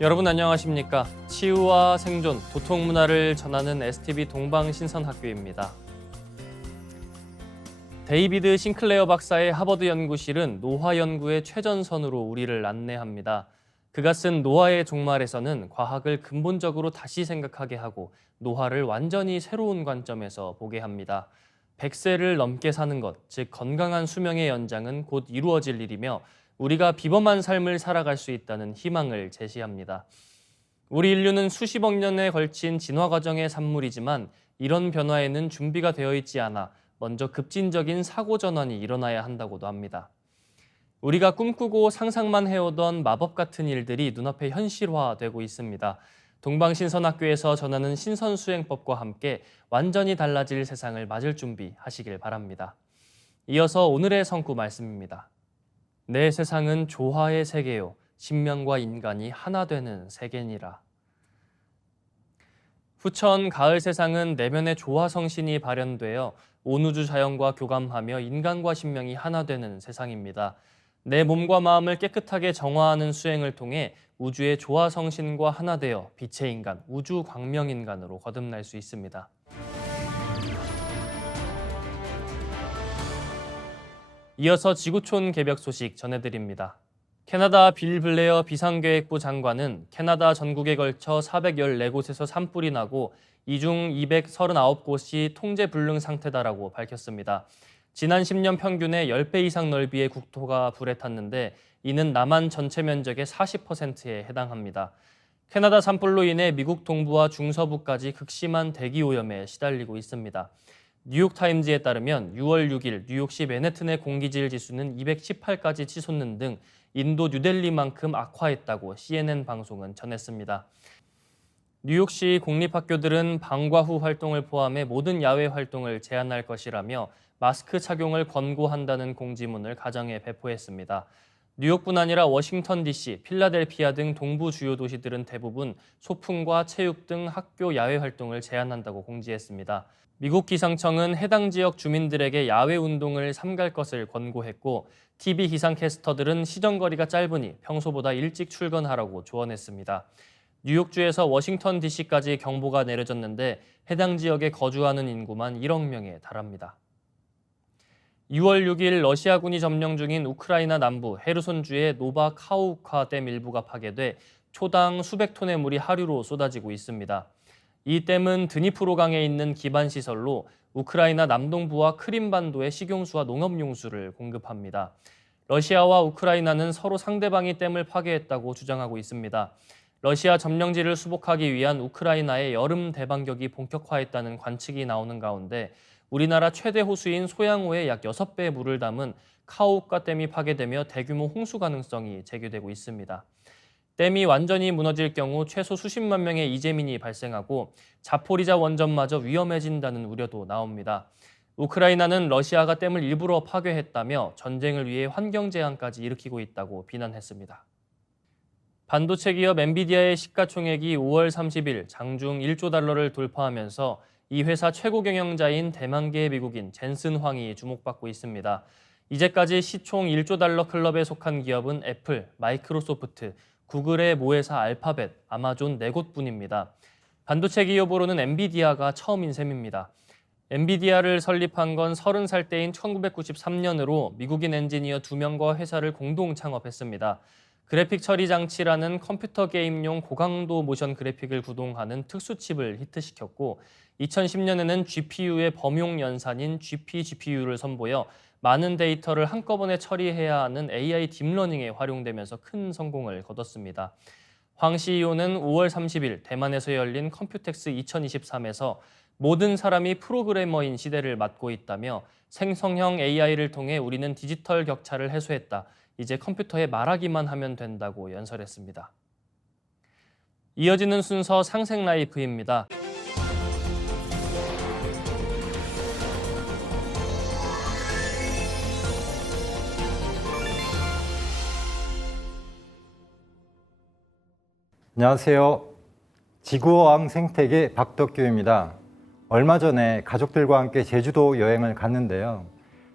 여러분 안녕하십니까? 치유와 생존, 도통 문화를 전하는 STV 동방신선학교입니다. 데이비드 싱클레어 박사의 하버드 연구실은 노화 연구의 최전선으로 우리를 안내합니다. 그가 쓴 노화의 종말에서는 과학을 근본적으로 다시 생각하게 하고 노화를 완전히 새로운 관점에서 보게 합니다. 100세를 넘게 사는 것, 즉 건강한 수명의 연장은 곧 이루어질 일이며 우리가 비범한 삶을 살아갈 수 있다는 희망을 제시합니다. 우리 인류는 수십억 년에 걸친 진화 과정의 산물이지만 이런 변화에는 준비가 되어 있지 않아 먼저 급진적인 사고 전환이 일어나야 한다고도 합니다. 우리가 꿈꾸고 상상만 해오던 마법 같은 일들이 눈앞에 현실화되고 있습니다. 동방신선학교에서 전하는 신선수행법과 함께 완전히 달라질 세상을 맞을 준비하시길 바랍니다. 이어서 오늘의 성구 말씀입니다. 내 세상은 조화의 세계요 신명과 인간이 하나 되는 세계니라. 후천 가을 세상은 내면의 조화성신이 발현되어 온 우주 자연과 교감하며 인간과 신명이 하나 되는 세상입니다. 내 몸과 마음을 깨끗하게 정화하는 수행을 통해 우주의 조화성신과 하나 되어 빛의 인간, 우주 광명인간으로 거듭날 수 있습니다. 이어서 지구촌 개벽 소식 전해드립니다. 캐나다 빌 블레어 비상계획부 장관은 캐나다 전국에 걸쳐 414곳에서 산불이 나고 이 중 239곳이 통제불능 상태다라고 밝혔습니다. 지난 10년 평균의 10배 이상 넓이의 국토가 불에 탔는데 이는 남한 전체 면적의 40%에 해당합니다. 캐나다 산불로 인해 미국 동부와 중서부까지 극심한 대기 오염에 시달리고 있습니다. 뉴욕타임즈에 따르면 6월 6일 뉴욕시 맨해튼의 공기질 지수는 218까지 치솟는 등 인도 뉴델리만큼 악화했다고 CNN 방송은 전했습니다. 뉴욕시 공립학교들은 방과 후 활동을 포함해 모든 야외 활동을 제한할 것이라며 마스크 착용을 권고한다는 공지문을 가정에 배포했습니다. 뉴욕뿐 아니라 워싱턴 DC, 필라델피아 등 동부 주요 도시들은 대부분 소풍과 체육 등 학교 야외 활동을 제한한다고 공지했습니다. 미국 기상청은 해당 지역 주민들에게 야외 운동을 삼갈 것을 권고했고 TV 기상캐스터들은 시정거리가 짧으니 평소보다 일찍 출근하라고 조언했습니다. 뉴욕주에서 워싱턴 DC까지 경보가 내려졌는데 해당 지역에 거주하는 인구만 1억 명에 달합니다. 6월 6일 러시아군이 점령 중인 우크라이나 남부 헤르손주의 노바카우카 댐 일부가 파괴돼 초당 수백 톤의 물이 하류로 쏟아지고 있습니다. 이 댐은 드니프로강에 있는 기반시설로 우크라이나 남동부와 크림반도에 식용수와 농업용수를 공급합니다. 러시아와 우크라이나는 서로 상대방이 댐을 파괴했다고 주장하고 있습니다. 러시아 점령지를 수복하기 위한 우크라이나의 여름 대반격이 본격화했다는 관측이 나오는 가운데 우리나라 최대 호수인 소양호에 약 6배의 물을 담은 카우카 댐이 파괴되며 대규모 홍수 가능성이 제기되고 있습니다. 댐이 완전히 무너질 경우 최소 수십만 명의 이재민이 발생하고 자포리자 원전마저 위험해진다는 우려도 나옵니다. 우크라이나는 러시아가 댐을 일부러 파괴했다며 전쟁을 위해 환경재앙까지 일으키고 있다고 비난했습니다. 반도체 기업 엔비디아의 시가총액이 5월 30일 장중 1조 달러를 돌파하면서 이 회사 최고 경영자인 대만계 미국인 젠슨 황이 주목받고 있습니다. 이제까지 시총 1조 달러 클럽에 속한 기업은 애플, 마이크로소프트, 구글의 모회사 알파벳, 아마존 4곳뿐입니다. 반도체 기업으로는 엔비디아가 처음인 셈입니다. 엔비디아를 설립한 건 30살 때인 1993년으로 미국인 엔지니어 2명과 회사를 공동 창업했습니다. 그래픽 처리 장치라는 컴퓨터 게임용 고강도 모션 그래픽을 구동하는 특수칩을 히트시켰고 2010년에는 GPU의 범용 연산인 GPGPU를 선보여 많은 데이터를 한꺼번에 처리해야 하는 AI 딥러닝에 활용되면서 큰 성공을 거뒀습니다. 황 CEO는 5월 30일 대만에서 열린 컴퓨텍스 2023에서 모든 사람이 프로그래머인 시대를 맞고 있다며 생성형 AI를 통해 우리는 디지털 격차를 해소했다. 이제 컴퓨터에 말하기만 하면 된다고 연설했습니다. 이어지는 순서 상생 라이프입니다. 안녕하세요. 지구어항 생태계 박덕규입니다. 얼마 전에 가족들과 함께 제주도 여행을 갔는데요.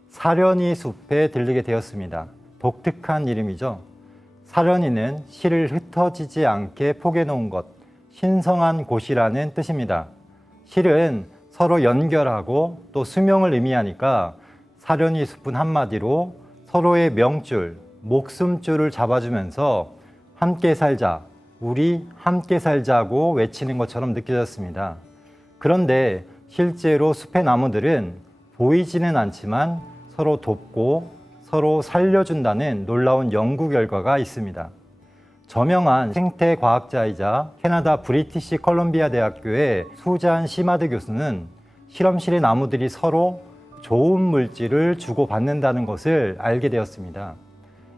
사려니 숲에 들르게 되었습니다. 독특한 이름이죠. 사려니는 실을 흩어지지 않게 포개놓은 것, 신성한 곳이라는 뜻입니다. 실은 서로 연결하고 또 수명을 의미하니까 사려니 숲은 한마디로 서로의 명줄, 목숨줄을 잡아주면서 함께 살자, 우리 함께 살자고 외치는 것처럼 느껴졌습니다. 그런데 실제로 숲의 나무들은 보이지는 않지만 서로 돕고 서로 살려준다는 놀라운 연구 결과가 있습니다. 저명한 생태 과학자이자 캐나다 브리티시 컬럼비아 대학교의 수잔 시마드 교수는 실험실의 나무들이 서로 좋은 물질을 주고받는다는 것을 알게 되었습니다.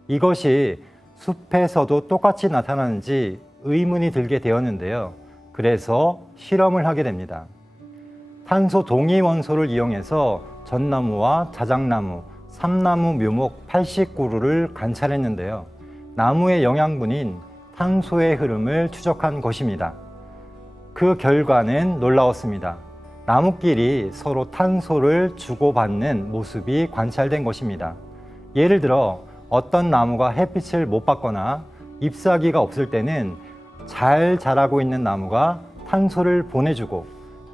이것이 숲에서도 똑같이 나타나는지 의문이 들게 되었는데요. 그래서 실험을 하게 됩니다. 탄소 동위 원소를 이용해서 전나무와 자작나무, 삼나무 묘목 80그루를 관찰했는데요. 나무의 영양분인 탄소의 흐름을 추적한 것입니다. 그 결과는 놀라웠습니다. 나무끼리 서로 탄소를 주고받는 모습이 관찰된 것입니다. 예를 들어 어떤 나무가 햇빛을 못 받거나 잎사귀가 없을 때는 잘 자라고 있는 나무가 탄소를 보내주고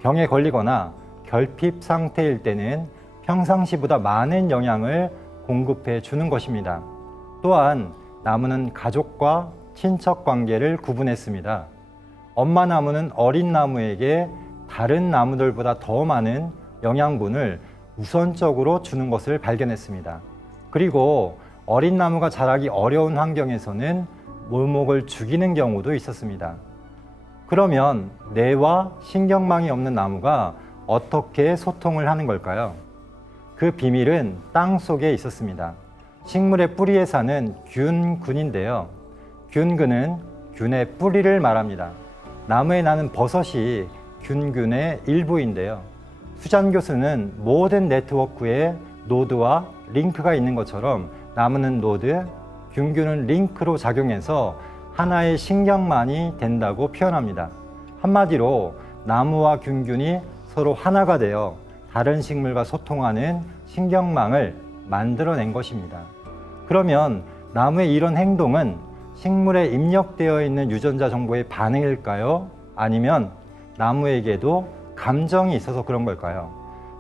병에 걸리거나 결핍 상태일 때는 평상시보다 많은 영양을 공급해 주는 것입니다. 또한 나무는 가족과 친척 관계를 구분했습니다. 엄마 나무는 어린 나무에게 다른 나무들보다 더 많은 영양분을 우선적으로 주는 것을 발견했습니다. 그리고 어린 나무가 자라기 어려운 환경에서는 묘목을 죽이는 경우도 있었습니다. 그러면 뇌와 신경망이 없는 나무가 어떻게 소통을 하는 걸까요? 그 비밀은 땅 속에 있었습니다. 식물의 뿌리에 사는 균근인데요. 균근은 균의 뿌리를 말합니다. 나무에 나는 버섯이 균근의 일부인데요. 수잔 교수는 모든 네트워크에 노드와 링크가 있는 것처럼 나무는 노드, 균균은 링크로 작용해서 하나의 신경만이 된다고 표현합니다. 한마디로 나무와 균균이 서로 하나가 되어 다른 식물과 소통하는 신경망을 만들어낸 것입니다. 그러면 나무의 이런 행동은 식물에 입력되어 있는 유전자 정보의 반응일까요? 아니면 나무에게도 감정이 있어서 그런 걸까요?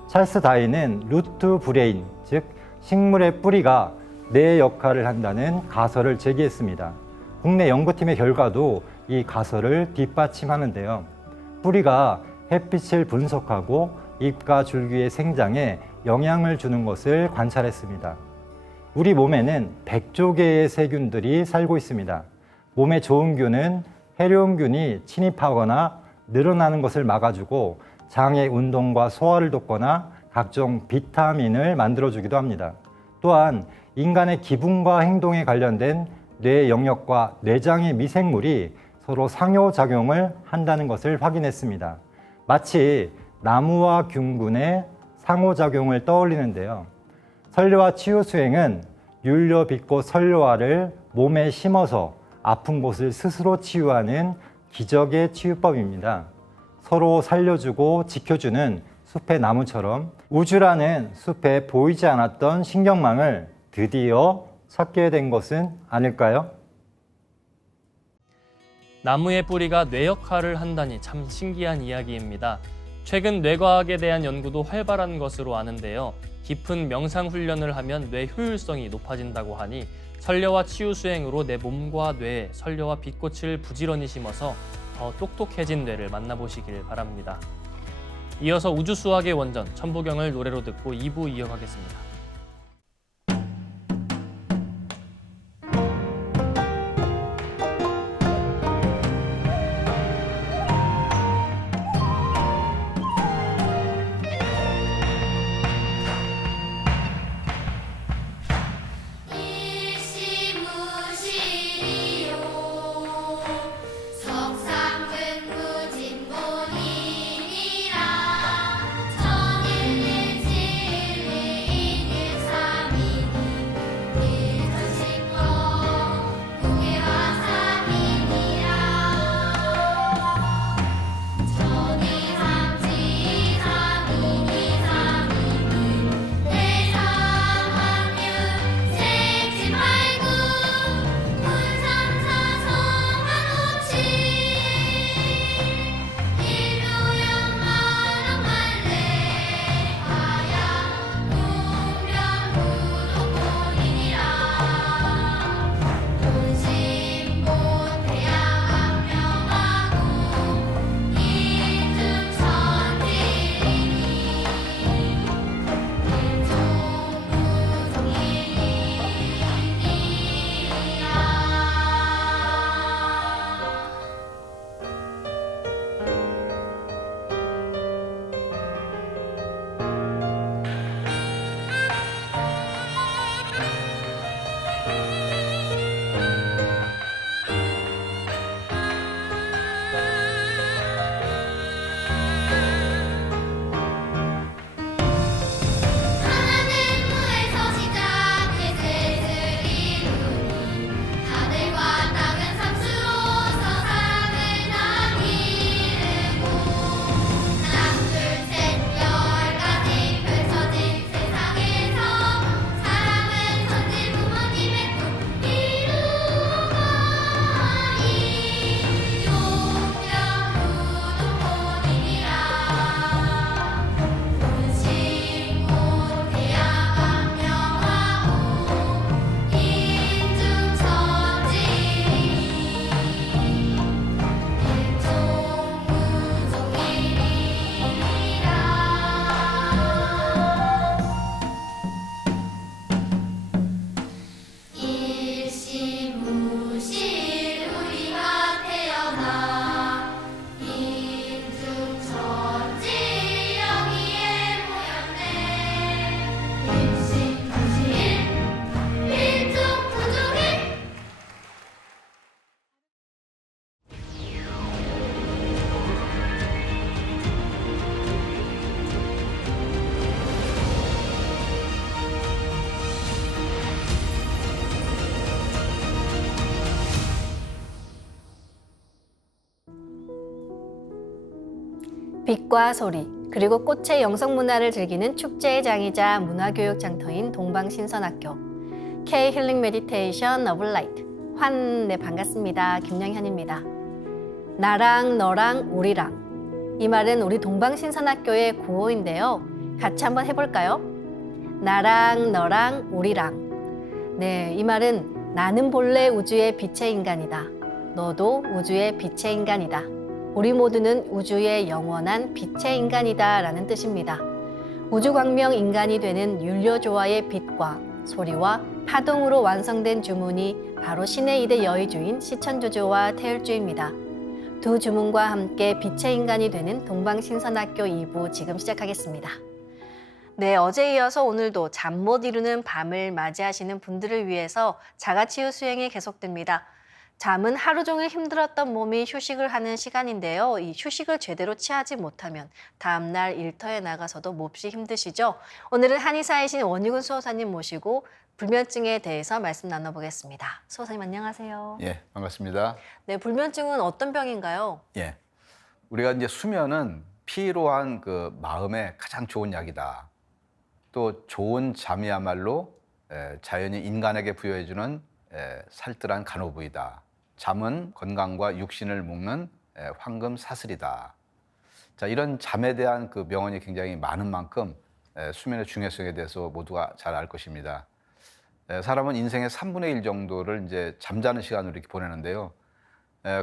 찰스 다윈은 루트 브레인, 즉 식물의 뿌리가 뇌 역할을 한다는 가설을 제기했습니다. 국내 연구팀의 결과도 이 가설을 뒷받침하는데요. 뿌리가 햇빛을 분석하고 잎과 줄기의 생장에 영향을 주는 것을 관찰했습니다. 우리 몸에는 100조 개의 세균들이 살고 있습니다. 몸에 좋은 균은 해로운균이 침입하거나 늘어나는 것을 막아주고 장의 운동과 소화를 돕거나 각종 비타민을 만들어주기도 합니다. 또한 인간의 기분과 행동에 관련된 뇌 영역과 뇌장의 미생물이 서로 상호작용을 한다는 것을 확인했습니다. 마치 나무와 균군의 상호작용을 떠올리는데요. 설료와 치유수행은 율려빛꽃 설료화를 몸에 심어서 아픈 곳을 스스로 치유하는 기적의 치유법입니다. 서로 살려주고 지켜주는 숲의 나무처럼 우주라는 숲에 보이지 않았던 신경망을 드디어 찾게 된 것은 아닐까요? 나무의 뿌리가 뇌 역할을 한다니 참 신기한 이야기입니다. 최근 뇌과학에 대한 연구도 활발한 것으로 아는데요. 깊은 명상 훈련을 하면 뇌 효율성이 높아진다고 하니 설려와 치유 수행으로 내 몸과 뇌에 설려와 빛꽃을 부지런히 심어서 더 똑똑해진 뇌를 만나보시길 바랍니다. 이어서 우주수학의 원전 천부경을 노래로 듣고 2부 이어가겠습니다. 빛과 소리, 그리고 꽃의 영성 문화를 즐기는 축제의 장이자 문화교육 장터인 동방신선학교 K 힐링 메디테이션 러블라이트 네, 반갑습니다. 김영현입니다. 나랑 너랑 우리랑 이 말은 우리 동방신선학교의 구호인데요. 같이 한번 해볼까요? 나랑 너랑 우리랑. 네, 이 말은 나는 본래 우주의 빛의 인간이다. 너도 우주의 빛의 인간이다. 우리 모두는 우주의 영원한 빛의 인간이다 라는 뜻입니다. 우주광명 인간이 되는 율료조화의 빛과 소리와 파동으로 완성된 주문이 바로 신의 2대 여의주인 시천주조와 태율주입니다. 두 주문과 함께 빛의 인간이 되는 동방신선학교 2부 지금 시작하겠습니다. 네, 어제에 이어서 오늘도 잠 못 이루는 밤을 맞이하시는 분들을 위해서 자가치유 수행이 계속됩니다. 잠은 하루 종일 힘들었던 몸이 휴식을 하는 시간인데요. 이 휴식을 제대로 취하지 못하면 다음날 일터에 나가서도 몹시 힘드시죠? 오늘은 한의사이신 원익은 수호사님 모시고 불면증에 대해서 말씀 나눠보겠습니다. 수호사님 안녕하세요. 예, 반갑습니다. 네, 불면증은 어떤 병인가요? 예, 우리가 이제 수면은 피로한 그 마음에 가장 좋은 약이다. 또 좋은 잠이야말로 자연이 인간에게 부여해주는 살뜰한 간호부이다. 잠은 건강과 육신을 묶는 황금 사슬이다. 자, 이런 잠에 대한 그 명언이 굉장히 많은 만큼 수면의 중요성에 대해서 모두가 잘 알 것입니다. 사람은 인생의 3분의 1 정도를 이제 잠자는 시간으로 이렇게 보내는데요.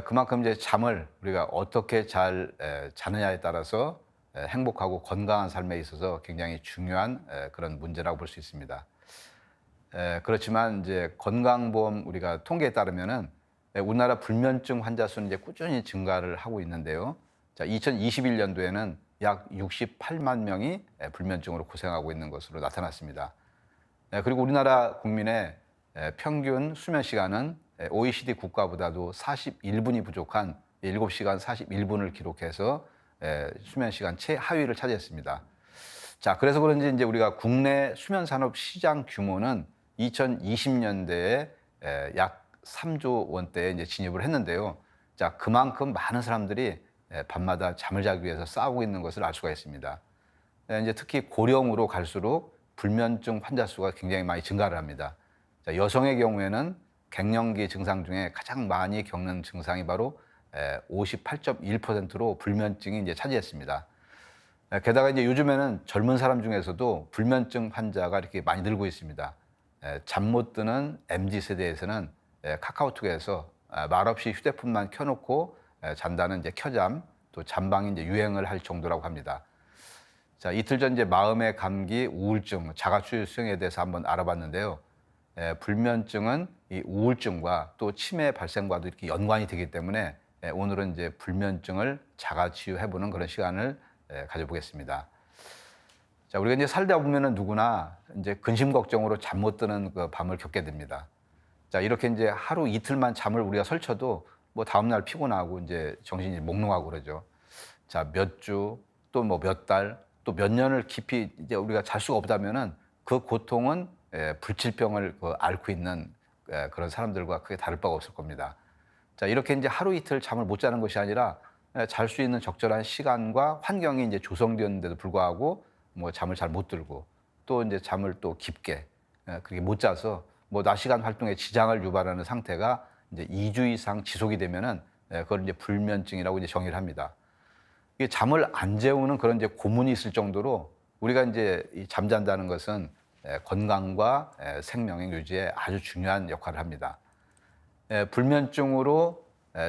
그만큼 이제 잠을 우리가 어떻게 잘 자느냐에 따라서 행복하고 건강한 삶에 있어서 굉장히 중요한 그런 문제라고 볼 수 있습니다. 그렇지만 이제 건강보험 우리가 통계에 따르면은 우리나라 불면증 환자 수는 이제 꾸준히 증가를 하고 있는데요. 자, 2021년도에는 약 68만 명이 불면증으로 고생하고 있는 것으로 나타났습니다. 그리고 우리나라 국민의 평균 수면 시간은 OECD 국가보다도 41분이 부족한 7시간 41분을 기록해서 수면 시간 최하위를 차지했습니다. 자, 그래서 그런지 이제 우리가 국내 수면 산업 시장 규모는 2020년대에 약 3조 원대에 이제 진입을 했는데요. 자, 그만큼 많은 사람들이 밤마다 잠을 자기 위해서 싸우고 있는 것을 알 수가 있습니다. 이제 특히 고령으로 갈수록 불면증 환자 수가 굉장히 많이 증가를 합니다. 자, 여성의 경우에는 갱년기 증상 중에 가장 많이 겪는 증상이 바로 58.1%로 불면증이 이제 차지했습니다. 게다가 이제 요즘에는 젊은 사람 중에서도 불면증 환자가 이렇게 많이 늘고 있습니다. 잠 못 드는 MZ 세대에서는 카카오톡에서 말없이 휴대폰만 켜놓고 잔다는 이제 켜잠, 또 잠방이 이제 유행을 할 정도라고 합니다. 자, 이틀 전 이제 마음의 감기, 우울증, 자가치유 수행에 대해서 한번 알아봤는데요. 불면증은 이 우울증과 또 치매 발생과도 이렇게 연관이 되기 때문에 오늘은 이제 불면증을 자가치유해보는 그런 시간을 가져보겠습니다. 자, 우리가 이제 살다 보면은 누구나 이제 근심 걱정으로 잠 못 드는 그 밤을 겪게 됩니다. 자, 이렇게 이제 하루 이틀만 잠을 우리가 설쳐도 뭐 다음날 피곤하고 이제 정신이 몽롱하고 그러죠. 자, 몇 주, 또 뭐 몇 달, 또 몇 년을 깊이 이제 우리가 잘 수가 없다면은 그 고통은 불치병을 앓고 있는 그런 사람들과 크게 다를 바가 없을 겁니다. 자, 이렇게 이제 하루 이틀 잠을 못 자는 것이 아니라 잘 수 있는 적절한 시간과 환경이 이제 조성되었는데도 불구하고 뭐 잠을 잘 못 들고 또 이제 잠을 또 깊게 그렇게 못 자서 뭐 낮 시간 활동에 지장을 유발하는 상태가 이제 2주 이상 지속이 되면은 그걸 이제 불면증이라고 이제 정의를 합니다. 이게 잠을 안 재우는 그런 이제 고문이 있을 정도로 우리가 이제 잠잔다는 것은 건강과 생명의 유지에 아주 중요한 역할을 합니다. 불면증으로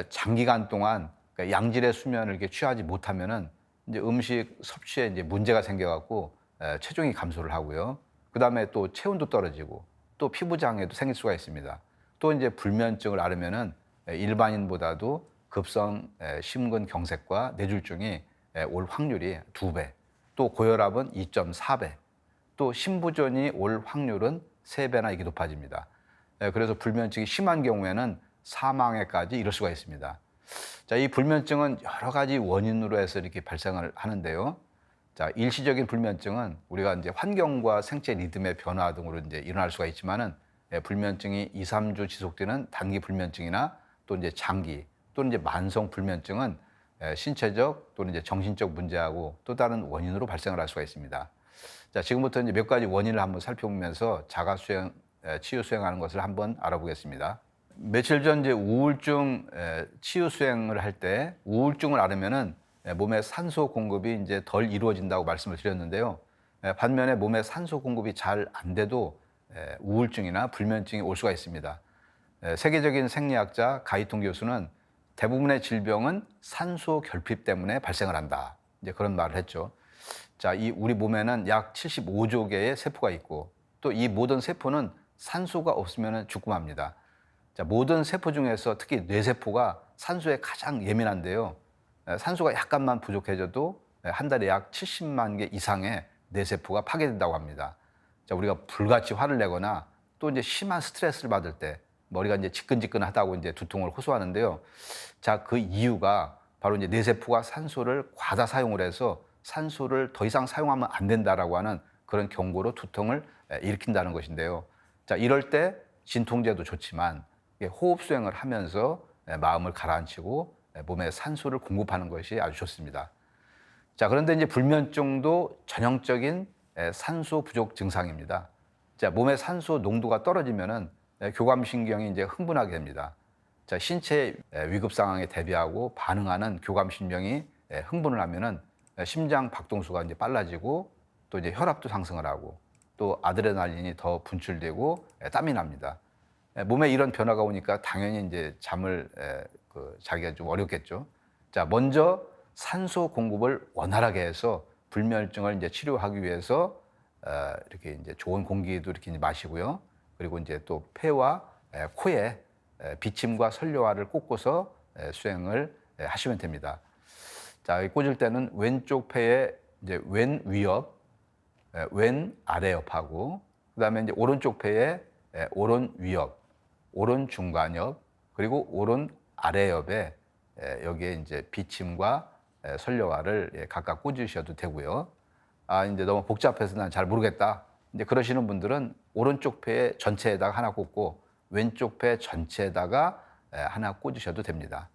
장기간 동안 양질의 수면을 이렇게 취하지 못하면은 이제 음식 섭취에 이제 문제가 생겨갖고 체중이 감소를 하고요. 그 다음에 또 체온도 떨어지고 또 피부 장애도 생길 수가 있습니다. 또 이제 불면증을 앓으면은 일반인보다도 급성 심근경색과 뇌졸중이 올 확률이 2배, 또 고혈압은 2.4배, 또 심부전이 올 확률은 3배나 이게 높아집니다. 그래서 불면증이 심한 경우에는 사망에까지 이를 수가 있습니다. 자, 이 불면증은 여러 가지 원인으로 해서 이렇게 발생을 하는데요. 자, 일시적인 불면증은 우리가 이제 환경과 생체 리듬의 변화 등으로 이제 일어날 수가 있지만은 불면증이 2, 3주 지속되는 단기 불면증이나 또 이제 장기 또는 이제 만성 불면증은 신체적 또는 이제 정신적 문제하고 또 다른 원인으로 발생을 할 수가 있습니다. 자, 지금부터 이제 몇 가지 원인을 한번 살펴보면서 자가 수행, 치유 수행하는 것을 한번 알아보겠습니다. 며칠 전 이제 우울증 치유 수행을 할 때 우울증을 앓으면은 몸에 산소 공급이 이제 덜 이루어진다고 말씀을 드렸는데요. 반면에 몸에 산소 공급이 잘 안 돼도 우울증이나 불면증이 올 수가 있습니다. 세계적인 생리학자 가이통 교수는 대부분의 질병은 산소 결핍 때문에 발생을 한다. 이제 그런 말을 했죠. 자, 이 우리 몸에는 약 75조 개의 세포가 있고 또 이 모든 세포는 산소가 없으면 죽고 맙니다. 자, 모든 세포 중에서 특히 뇌세포가 산소에 가장 예민한데요. 산소가 약간만 부족해져도 한 달에 약 70만 개 이상의 뇌세포가 파괴된다고 합니다. 자, 우리가 불같이 화를 내거나 또 이제 심한 스트레스를 받을 때 머리가 이제 지끈지끈하다고 이제 두통을 호소하는데요. 자, 그 이유가 바로 이제 뇌세포가 산소를 과다 사용을 해서 산소를 더 이상 사용하면 안 된다라고 하는 그런 경고로 두통을 일으킨다는 것인데요. 자, 이럴 때 진통제도 좋지만 호흡 수행을 하면서 마음을 가라앉히고 몸에 산소를 공급하는 것이 아주 좋습니다. 자, 그런데 이제 불면증도 전형적인 산소 부족 증상입니다. 자, 몸의 산소 농도가 떨어지면은 교감신경이 이제 흥분하게 됩니다. 자, 신체 위급 상황에 대비하고 반응하는 교감신경이 흥분을 하면은 심장 박동수가 이제 빨라지고 또 이제 혈압도 상승을 하고 또 아드레날린이 더 분출되고 땀이 납니다. 몸에 이런 변화가 오니까 당연히 이제 잠을 자기가 좀 어렵겠죠. 자, 먼저 산소 공급을 원활하게 해서 불면증을 이제 치료하기 위해서 이렇게 이제 좋은 공기도 이렇게 마시고요. 그리고 이제 또 폐와 코에 비침과 설료화를 꽂고서 수행을 하시면 됩니다. 자, 꽂을 때는 왼쪽 폐에 이제 왼 위옆, 왼 아래옆하고 그다음에 이제 오른쪽 폐에 오른 위옆, 오른 중간옆, 그리고 오른 아래옆에 여기에 이제 비침과 설료화를 각각 꽂으셔도 되고요. 아, 이제 너무 복잡해서 난 잘 모르겠다. 이제 그러시는 분들은 오른쪽 폐 전체에다가 하나 꽂고 왼쪽 폐 전체에다가 하나 꽂으셔도 됩니다.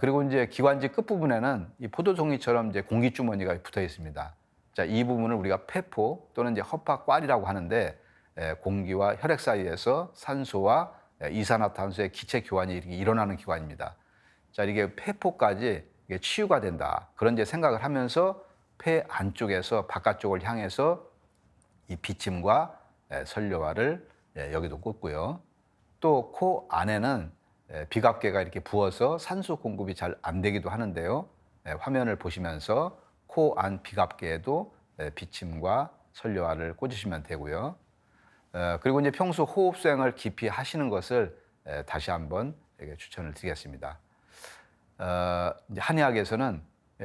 그리고 이제 기관지 끝부분에는 이 포도송이처럼 이제 공기주머니가 붙어 있습니다. 자, 이 부분을 우리가 폐포 또는 이제 허파꽐이라고 하는데 공기와 혈액 사이에서 산소와 이산화탄소의 기체 교환이 이렇게 일어나는 기관입니다. 자, 이게 폐포까지 이게 치유가 된다. 그런 이제 생각을 하면서 폐 안쪽에서 바깥쪽을 향해서 이 비침과 설료화를 여기도 꽂고요. 또 코 안에는 비각계가 이렇게 부어서 산소 공급이 잘 안 되기도 하는데요. 화면을 보시면서 코 안 비각계에도 비침과 설료화를 꽂으시면 되고요. 그리고 이제 평소 호흡 수행을 깊이 하시는 것을 다시 한번 추천을 드리겠습니다. 이제 한의학에서는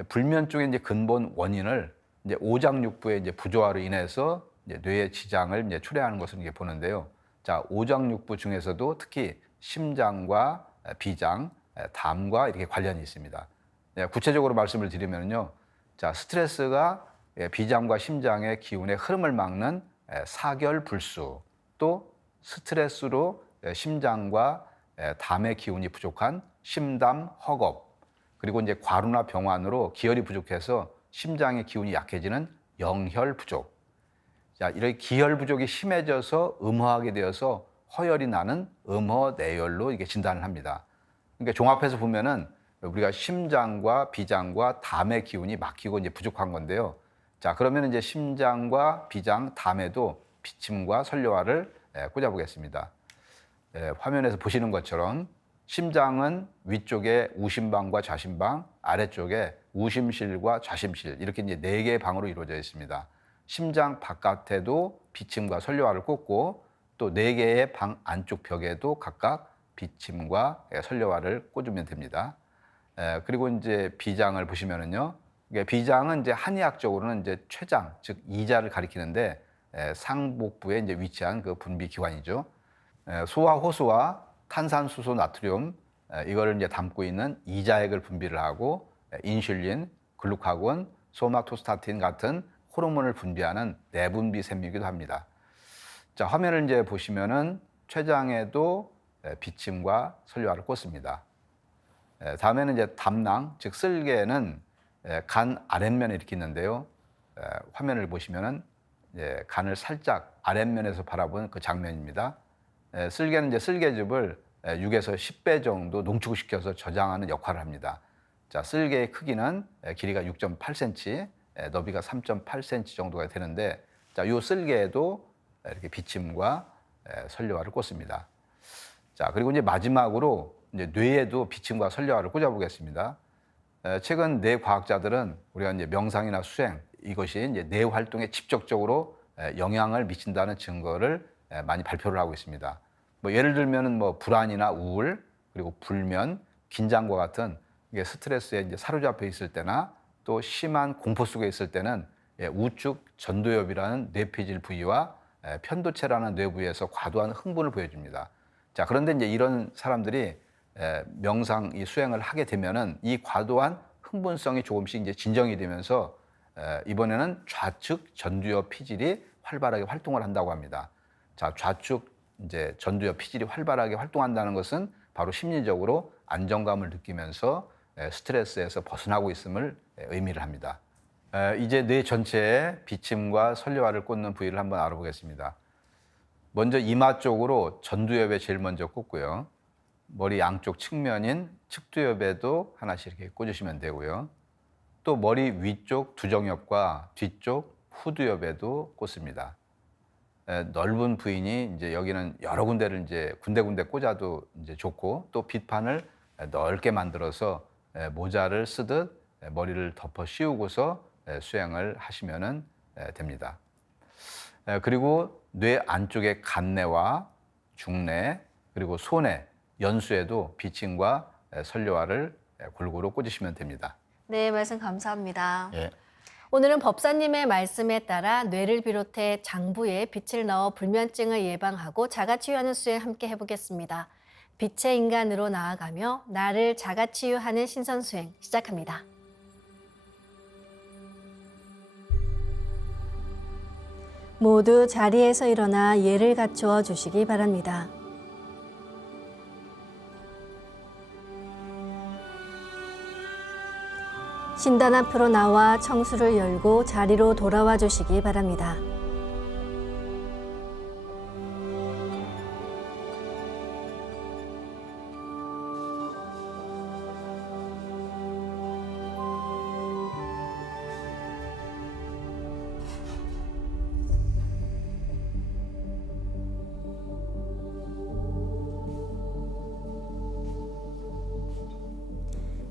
불면증의 이제 근본 원인을 이제 오장육부의 이제 부조화로 인해서 이제 뇌의 지장을 이제 초래하는 것을 이제 보는데요. 자, 오장육부 중에서도 특히 심장과 비장, 담과 이렇게 관련이 있습니다. 구체적으로 말씀을 드리면요. 자, 스트레스가 비장과 심장의 기운의 흐름을 막는 사결불수, 또 스트레스로 심장과 담의 기운이 부족한 심담 허겁, 그리고 이제 과루나 병환으로 기혈이 부족해서 심장의 기운이 약해지는 영혈 부족. 자, 이렇게 기혈 부족이 심해져서 음허하게 되어서 허혈이 나는 음허내열로 이게 진단을 합니다. 그러니까 종합해서 보면은 우리가 심장과 비장과 담의 기운이 막히고 이제 부족한 건데요. 자, 그러면 이제 심장과 비장, 담에도 비침과 설료화를 꽂아보겠습니다. 화면에서 보시는 것처럼 심장은 위쪽에 우심방과 좌심방, 아래쪽에 우심실과 좌심실 이렇게 이제 4개의 방으로 이루어져 있습니다. 심장 바깥에도 비침과 설료화를 꽂고 또 4개의 방 안쪽 벽에도 각각 비침과 설료화를 꽂으면 됩니다. 그리고 이제 비장을 보시면은요. 비장은 이제 한의학적으로는 이제 췌장, 즉 이자를 가리키는데 상복부에 이제 위치한 그 분비 기관이죠. 소와 호수와 탄산수소 나트륨 이거를 이제 담고 있는 이자액을 분비를 하고 인슐린, 글루카곤, 소마토스타틴 같은 호르몬을 분비하는 내분비 샘이기도 합니다. 자, 화면을 이제 보시면은 췌장에도 비침과 설료화를 꽂습니다. 다음에는 이제 담낭, 즉 쓸개는 간 아랫면에 이렇게 있는데요. 화면을 보시면은 간을 살짝 아랫면에서 바라본 그 장면입니다. 쓸개는 이제 쓸개즙을 6에서 10배 정도 농축시켜서 저장하는 역할을 합니다. 자, 쓸개의 크기는 길이가 6.8cm, 너비가 3.8cm 정도가 되는데, 자, 이 쓸개에도 이렇게 비침과 선료화를 꽂습니다. 자, 그리고 이제 마지막으로 이제 뇌에도 비침과 선료화를 꽂아보겠습니다. 최근 뇌 과학자들은 우리가 이제 명상이나 수행, 이것이 이제 뇌 활동에 직접적으로 영향을 미친다는 증거를 많이 발표를 하고 있습니다. 뭐 예를 들면은 뭐 불안이나 우울, 그리고 불면, 긴장과 같은 이게 스트레스에 이제 사로잡혀 있을 때나 또 심한 공포 속에 있을 때는 우측 전두엽이라는 뇌피질 부위와 편도체라는 뇌 부위에서 과도한 흥분을 보여줍니다. 자, 그런데 이제 이런 사람들이 명상, 이 수행을 하게 되면은 이 과도한 흥분성이 조금씩 이제 진정이 되면서 이번에는 좌측 전두엽 피질이 활발하게 활동을 한다고 합니다. 자, 좌측 이제 전두엽 피질이 활발하게 활동한다는 것은 바로 심리적으로 안정감을 느끼면서 스트레스에서 벗어나고 있음을 의미를 합니다. 이제 뇌 전체에 비침과 선료화를 꽂는 부위를 한번 알아보겠습니다. 먼저 이마 쪽으로 전두엽에 제일 먼저 꽂고요. 머리 양쪽 측면인 측두엽에도 하나씩 이렇게 꽂으시면 되고요. 또 머리 위쪽 두정엽과 뒤쪽 후두엽에도 꽂습니다. 넓은 부위니 이제 여기는 여러 군데를 이제 군데군데 꽂아도 이제 좋고, 또 빗판을 넓게 만들어서 모자를 쓰듯 머리를 덮어 씌우고서 수행을 하시면 됩니다. 그리고 뇌 안쪽의 간내와 중내, 그리고 소내, 연수에도 비침과 선료화를 골고루 꽂으시면 됩니다. 네, 말씀 감사합니다. 예. 오늘은 법사님의 말씀에 따라 뇌를 비롯해 장부에 빛을 넣어 불면증을 예방하고 자가치유하는 수행 함께 해보겠습니다. 빛의 인간으로 나아가며 나를 자가치유하는 신선수행 시작합니다. 모두 자리에서 일어나 예를 갖추어 주시기 바랍니다. 신단 앞으로 나와 청수를 열고 자리로 돌아와 주시기 바랍니다.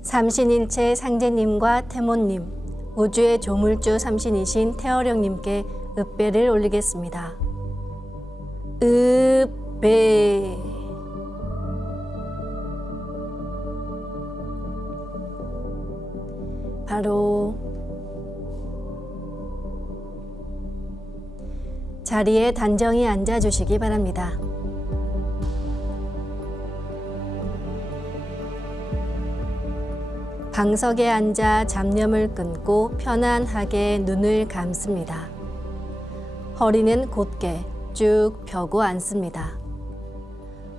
삼신일체 상제님과 태모님, 우주의 조물주 삼신이신 태어령님께 읍배를 올리겠습니다. 읍배. 바로 자리에 단정히 앉아주시기 바랍니다. 방석에 앉아 잡념을 끊고 편안하게 눈을 감습니다. 허리는 곧게 쭉 펴고 앉습니다.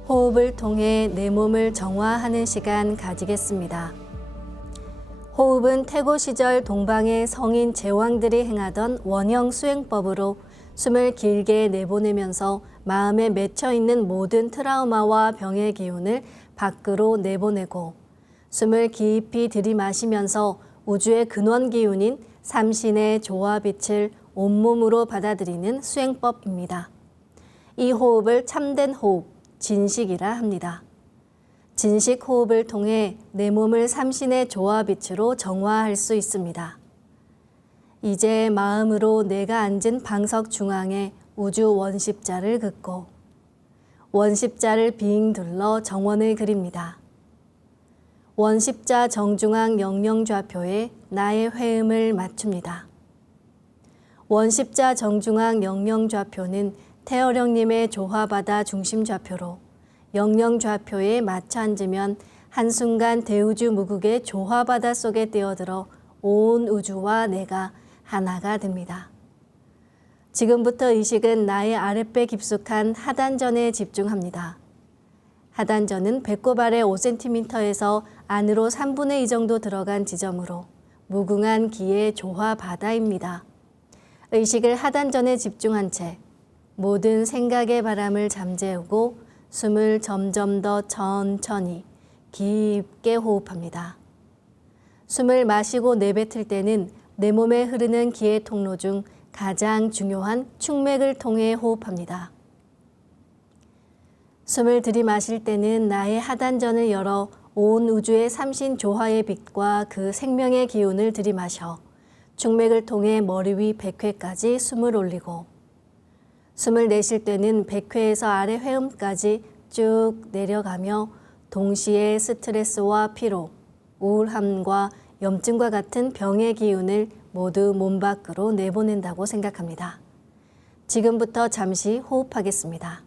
호흡을 통해 내 몸을 정화하는 시간 가지겠습니다. 호흡은 태고 시절 동방의 성인 제왕들이 행하던 원형 수행법으로 숨을 길게 내보내면서 마음에 맺혀 있는 모든 트라우마와 병의 기운을 밖으로 내보내고, 숨을 깊이 들이마시면서 우주의 근원 기운인 삼신의 조화빛을 온몸으로 받아들이는 수행법입니다. 이 호흡을 참된 호흡, 진식이라 합니다. 진식 호흡을 통해 내 몸을 삼신의 조화빛으로 정화할 수 있습니다. 이제 마음으로 내가 앉은 방석 중앙에 우주 원십자를 긋고 원십자를 빙 둘러 정원을 그립니다. 원십자 정중앙 영영좌표에 나의 회음을 맞춥니다. 원십자 정중앙 영영좌표는 태어령님의 조화바다 중심좌표로 영영좌표에 맞춰 앉으면 한순간 대우주 무국의 조화바다 속에 뛰어들어 온 우주와 내가 하나가 됩니다. 지금부터 의식은 나의 아랫배 깊숙한 하단전에 집중합니다. 하단전은 배꼽 아래 5cm에서 안으로 3분의 2 정도 들어간 지점으로 무궁한 기의 조화 바다입니다. 의식을 하단전에 집중한 채 모든 생각의 바람을 잠재우고 숨을 점점 더 천천히 깊게 호흡합니다. 숨을 마시고 내뱉을 때는 내 몸에 흐르는 기의 통로 중 가장 중요한 축맥을 통해 호흡합니다. 숨을 들이마실 때는 나의 하단전을 열어 온 우주의 삼신 조화의 빛과 그 생명의 기운을 들이마셔 축맥을 통해 머리 위 백회까지 숨을 올리고, 숨을 내쉴 때는 백회에서 아래 회음까지 쭉 내려가며 동시에 스트레스와 피로, 우울함과 염증과 같은 병의 기운을 모두 몸 밖으로 내보낸다고 생각합니다. 지금부터 잠시 호흡하겠습니다.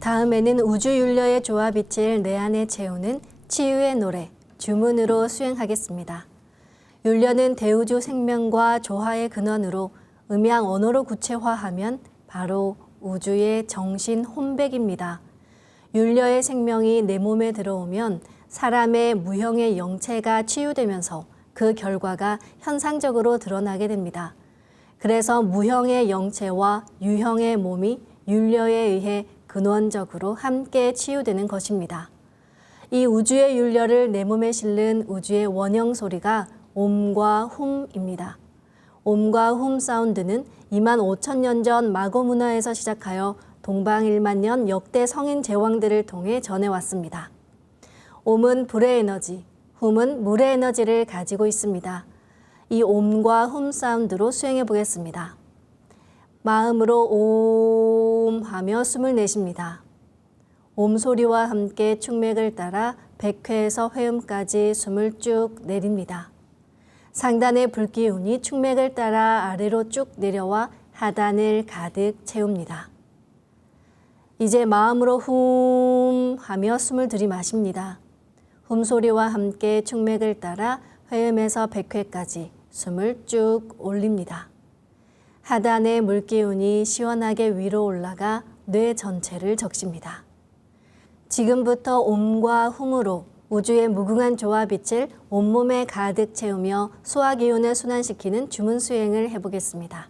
다음에는 우주윤려의 조화빛을 내 안에 채우는 치유의 노래, 주문으로 수행하겠습니다. 윤려는 대우주 생명과 조화의 근원으로 음양 언어로 구체화하면 바로 우주의 정신 혼백입니다. 윤려의 생명이 내 몸에 들어오면 사람의 무형의 영체가 치유되면서 그 결과가 현상적으로 드러나게 됩니다. 그래서 무형의 영체와 유형의 몸이 윤려에 의해 근원적으로 함께 치유되는 것입니다. 이 우주의 윤려를 내 몸에 실는 우주의 원형 소리가 옴과 훔입니다. 옴과 훔 사운드는 25,000년 전 마고 문화에서 시작하여 동방 1만 년 역대 성인 제왕들을 통해 전해왔습니다. 옴은 불의 에너지, 훔은 물의 에너지를 가지고 있습니다. 이 옴과 훔 사운드로 수행해 보겠습니다. 마음으로 옴 하며 숨을 내쉽니다. 옴 소리와 함께 충맥을 따라 백회에서 회음까지 숨을 쭉 내립니다. 상단의 불기운이 충맥을 따라 아래로 쭉 내려와 하단을 가득 채웁니다. 이제 마음으로 훔 하며 숨을 들이마십니다. 훔 소리와 함께 충맥을 따라 회음에서 백회까지 숨을 쭉 올립니다. 하단의 물기운이 시원하게 위로 올라가 뇌 전체를 적십니다. 지금부터 옴과 훔으로 우주의 무궁한 조화빛을 온몸에 가득 채우며 소화기운을 순환시키는 주문 수행을 해보겠습니다.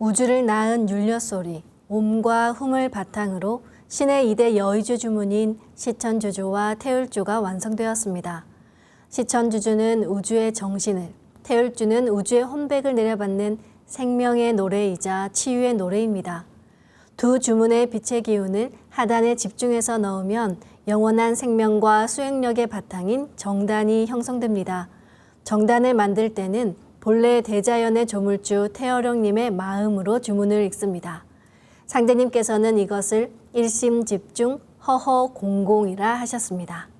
우주를 낳은 율려소리, 옴과 hum을 바탕으로 신의 2대 여의주 주문인 시천주조와 태울주가 완성되었습니다. 시천주조는 우주의 정신을, 태울주는 우주의 혼백을 내려받는 생명의 노래이자 치유의 노래입니다. 두 주문의 빛의 기운을 하단에 집중해서 넣으면 영원한 생명과 수행력의 바탕인 정단이 형성됩니다. 정단을 만들 때는 본래 대자연의 조물주 태어령님의 마음으로 주문을 읽습니다. 상대님께서는 이것을 일심집중 허허공공이라 하셨습니다.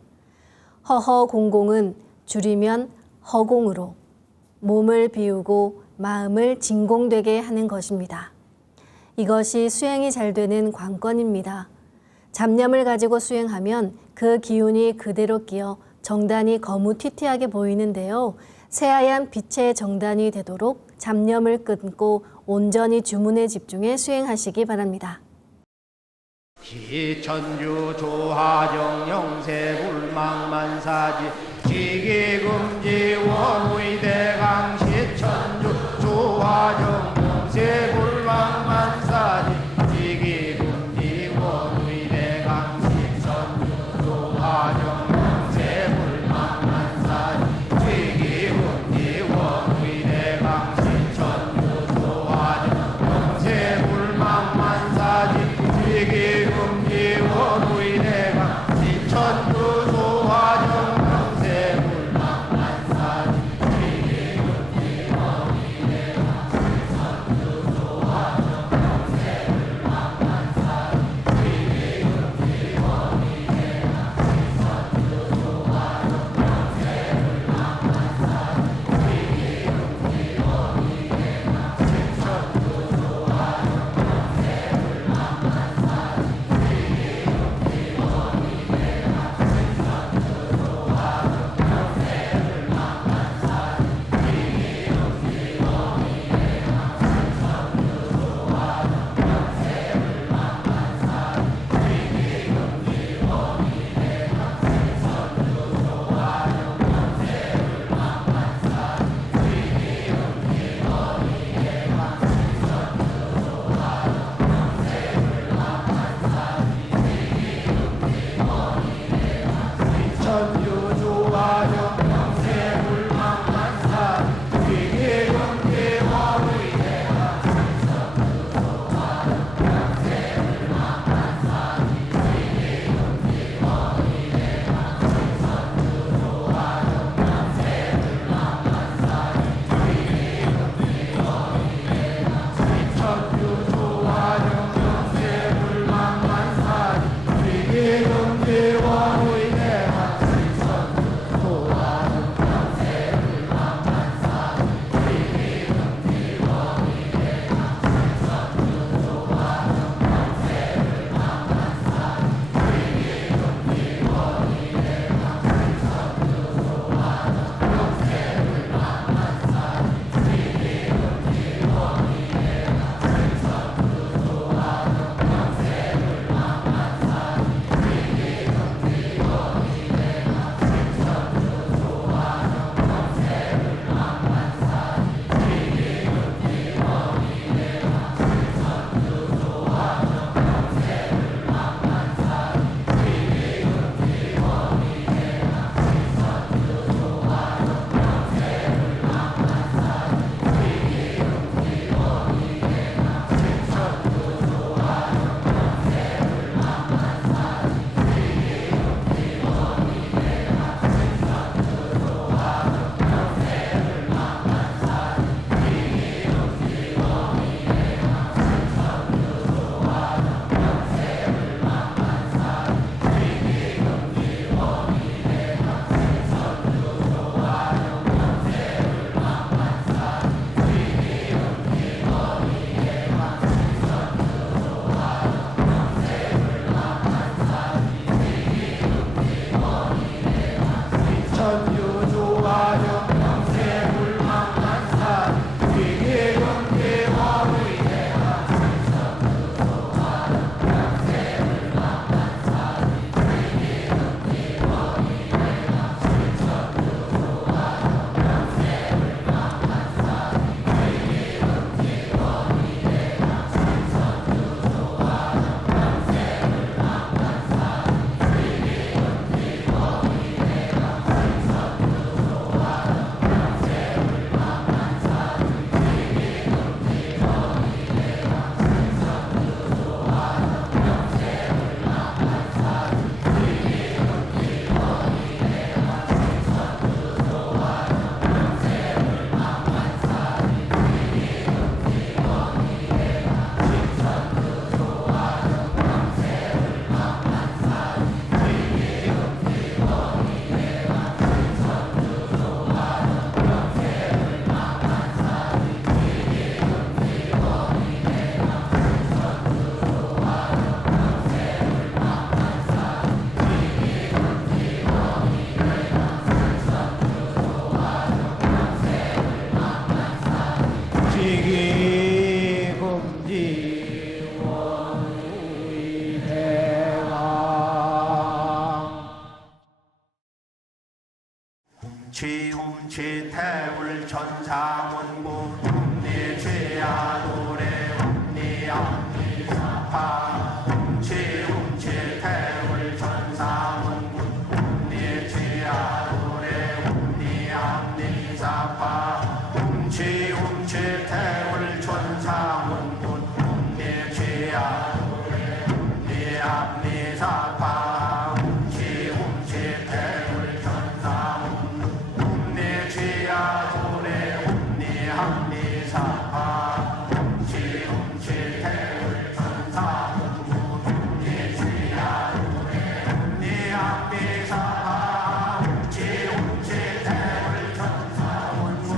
허허공공은 줄이면 허공으로 몸을 비우고 마음을 진공되게 하는 것입니다. 이것이 수행이 잘 되는 관건입니다. 잡념을 가지고 수행하면 그 기운이 그대로 끼어 정단이 거무튀튀하게 보이는데요. 새하얀 빛의 정단이 되도록 잡념을 끊고 온전히 주문에 집중해 수행하시기 바랍니다. 시천주 조하정 영세불망만사지 지기금지 원의대강 시천주 조하정 영세불망만사지 지기금지 원의대강 시천주 조하정 영세불망만사지 지기금지 원의대강 시천주 조하정 영세불망만사지 지기금지 원의대강 시천주 조하정 영세불망만사지 태울 천사문구 웅니 죄야 노래 웅니 암니사파 웅치 태울 천사문구 웅니 죄야 노래 웅니 암니사파 웅치 태울 천사문구 웅니 죄야 노래 웅니 암니사파 웅치 태울 천사문구 웅니 죄야 노래 웅니 암니사파 웅치 태울 천사문구 웅니 죄야 노래 웅니 암니사파 웅치 태울 천사문구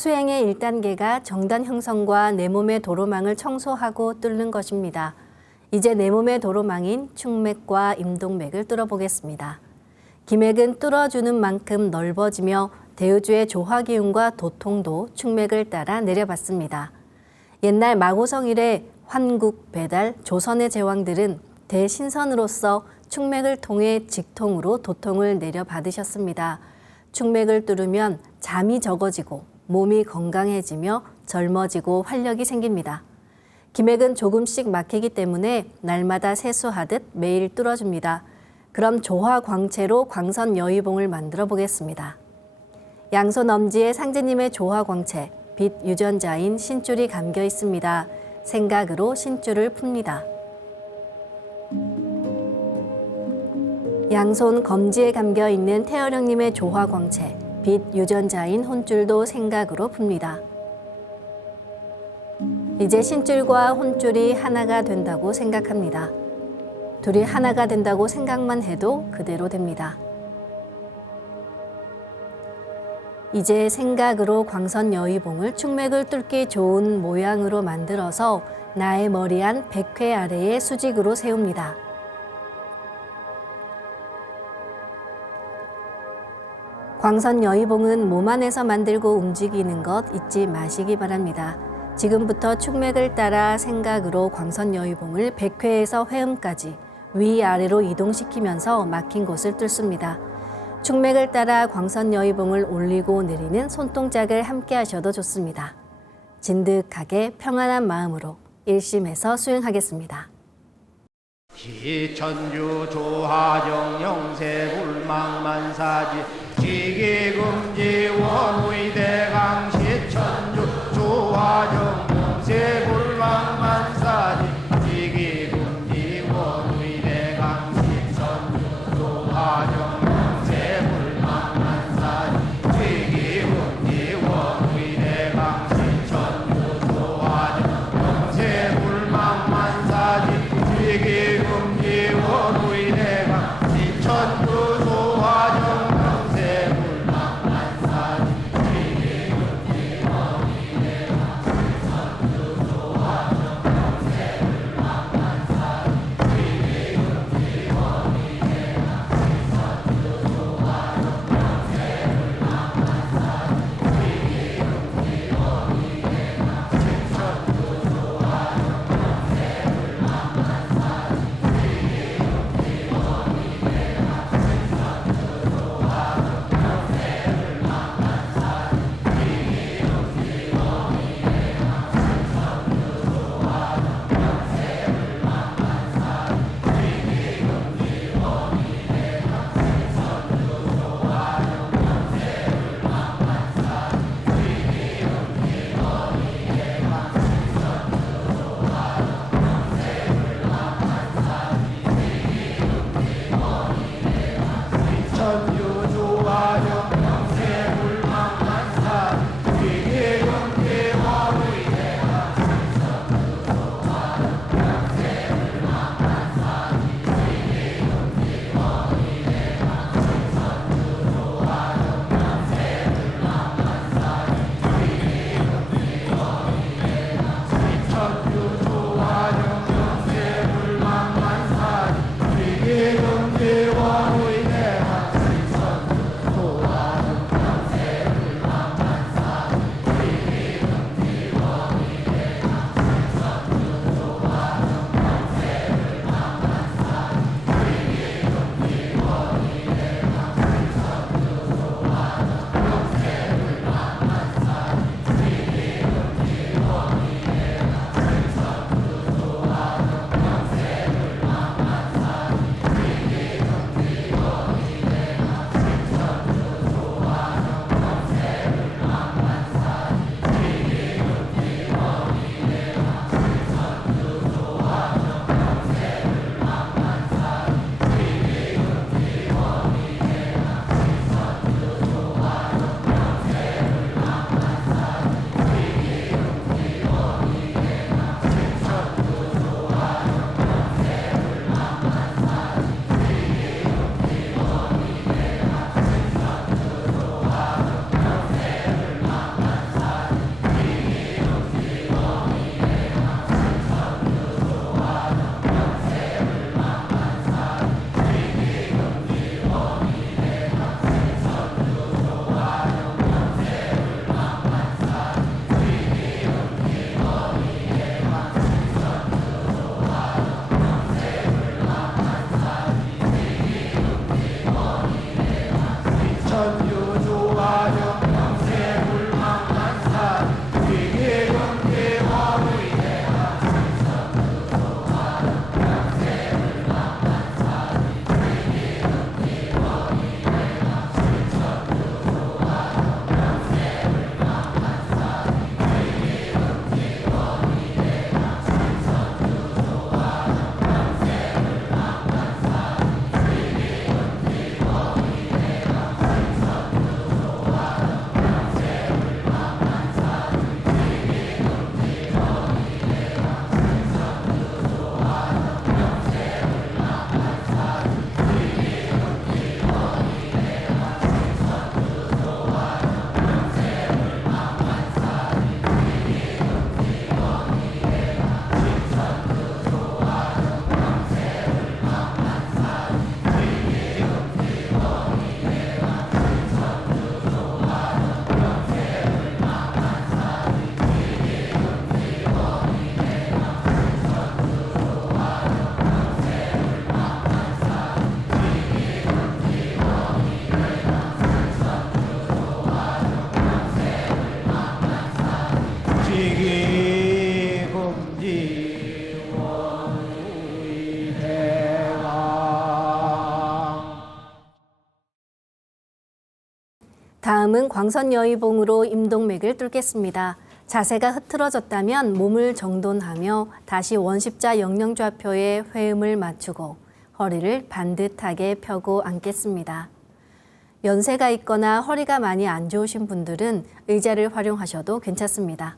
수행의 1단계가 정단 형성과 내 몸의 도로망을 청소하고 뚫는 것입니다. 이제 내 몸의 도로망인 축맥과 임동맥을 뚫어보겠습니다. 기맥은 뚫어주는 만큼 넓어지며 대우주의 조화기운과 도통도 축맥을 따라 내려받습니다. 옛날 마고성 이래 환국, 배달, 조선의 제왕들은 대신선으로서 축맥을 통해 직통으로 도통을 내려받으셨습니다. 축맥을 뚫으면 잠이 적어지고 몸이 건강해지며 젊어지고 활력이 생깁니다. 기맥은 조금씩 막히기 때문에 날마다 세수하듯 매일 뚫어줍니다. 그럼 조화광채로 광선 여의봉을 만들어 보겠습니다. 양손 엄지에 상제님의 조화광채, 빛 유전자인 신줄이 감겨 있습니다. 생각으로 신줄을 풉니다. 양손 검지에 감겨 있는 태어령님의 조화광채, 빛 유전자인 혼줄도 생각으로 풉니다. 이제 신줄과 혼줄이 하나가 된다고 생각합니다. 둘이 하나가 된다고 생각만 해도 그대로 됩니다. 이제 생각으로 광선 여의봉을 축맥을 뚫기 좋은 모양으로 만들어서 나의 머리 한 100회 아래에 수직으로 세웁니다. 광선 여의봉은 몸 안에서 만들고 움직이는 것 잊지 마시기 바랍니다. 지금부터 축맥을 따라 생각으로 광선 여의봉을 100회에서 회음까지 위아래로 이동시키면서 막힌 곳을 뚫습니다. 축맥을 따라 광선 여의봉을 올리고 내리는 손동작을 함께 하셔도 좋습니다. 진득하게 평안한 마음으로 일심해서 수행하겠습니다. 기천주 조하정 영세 불망만사지 지기금지 원의대강 시천주 조하정 영세 불망만사지 지기금지 원의대강 시천주 조하정 영세 불망만사지 지기금지 원의대강 시천주 조하정 영세 불망만사지 지기금지 원의대강 시천주 조하정 영세 불망만사지 지기금지 원의대강 다음은 광선 여의봉으로 임동맥을 뚫겠습니다. 자세가 흐트러졌다면 몸을 정돈하며 다시 원십자 영영좌표에 회음을 맞추고 허리를 반듯하게 펴고 앉겠습니다. 연세가 있거나 허리가 많이 안 좋으신 분들은 의자를 활용하셔도 괜찮습니다.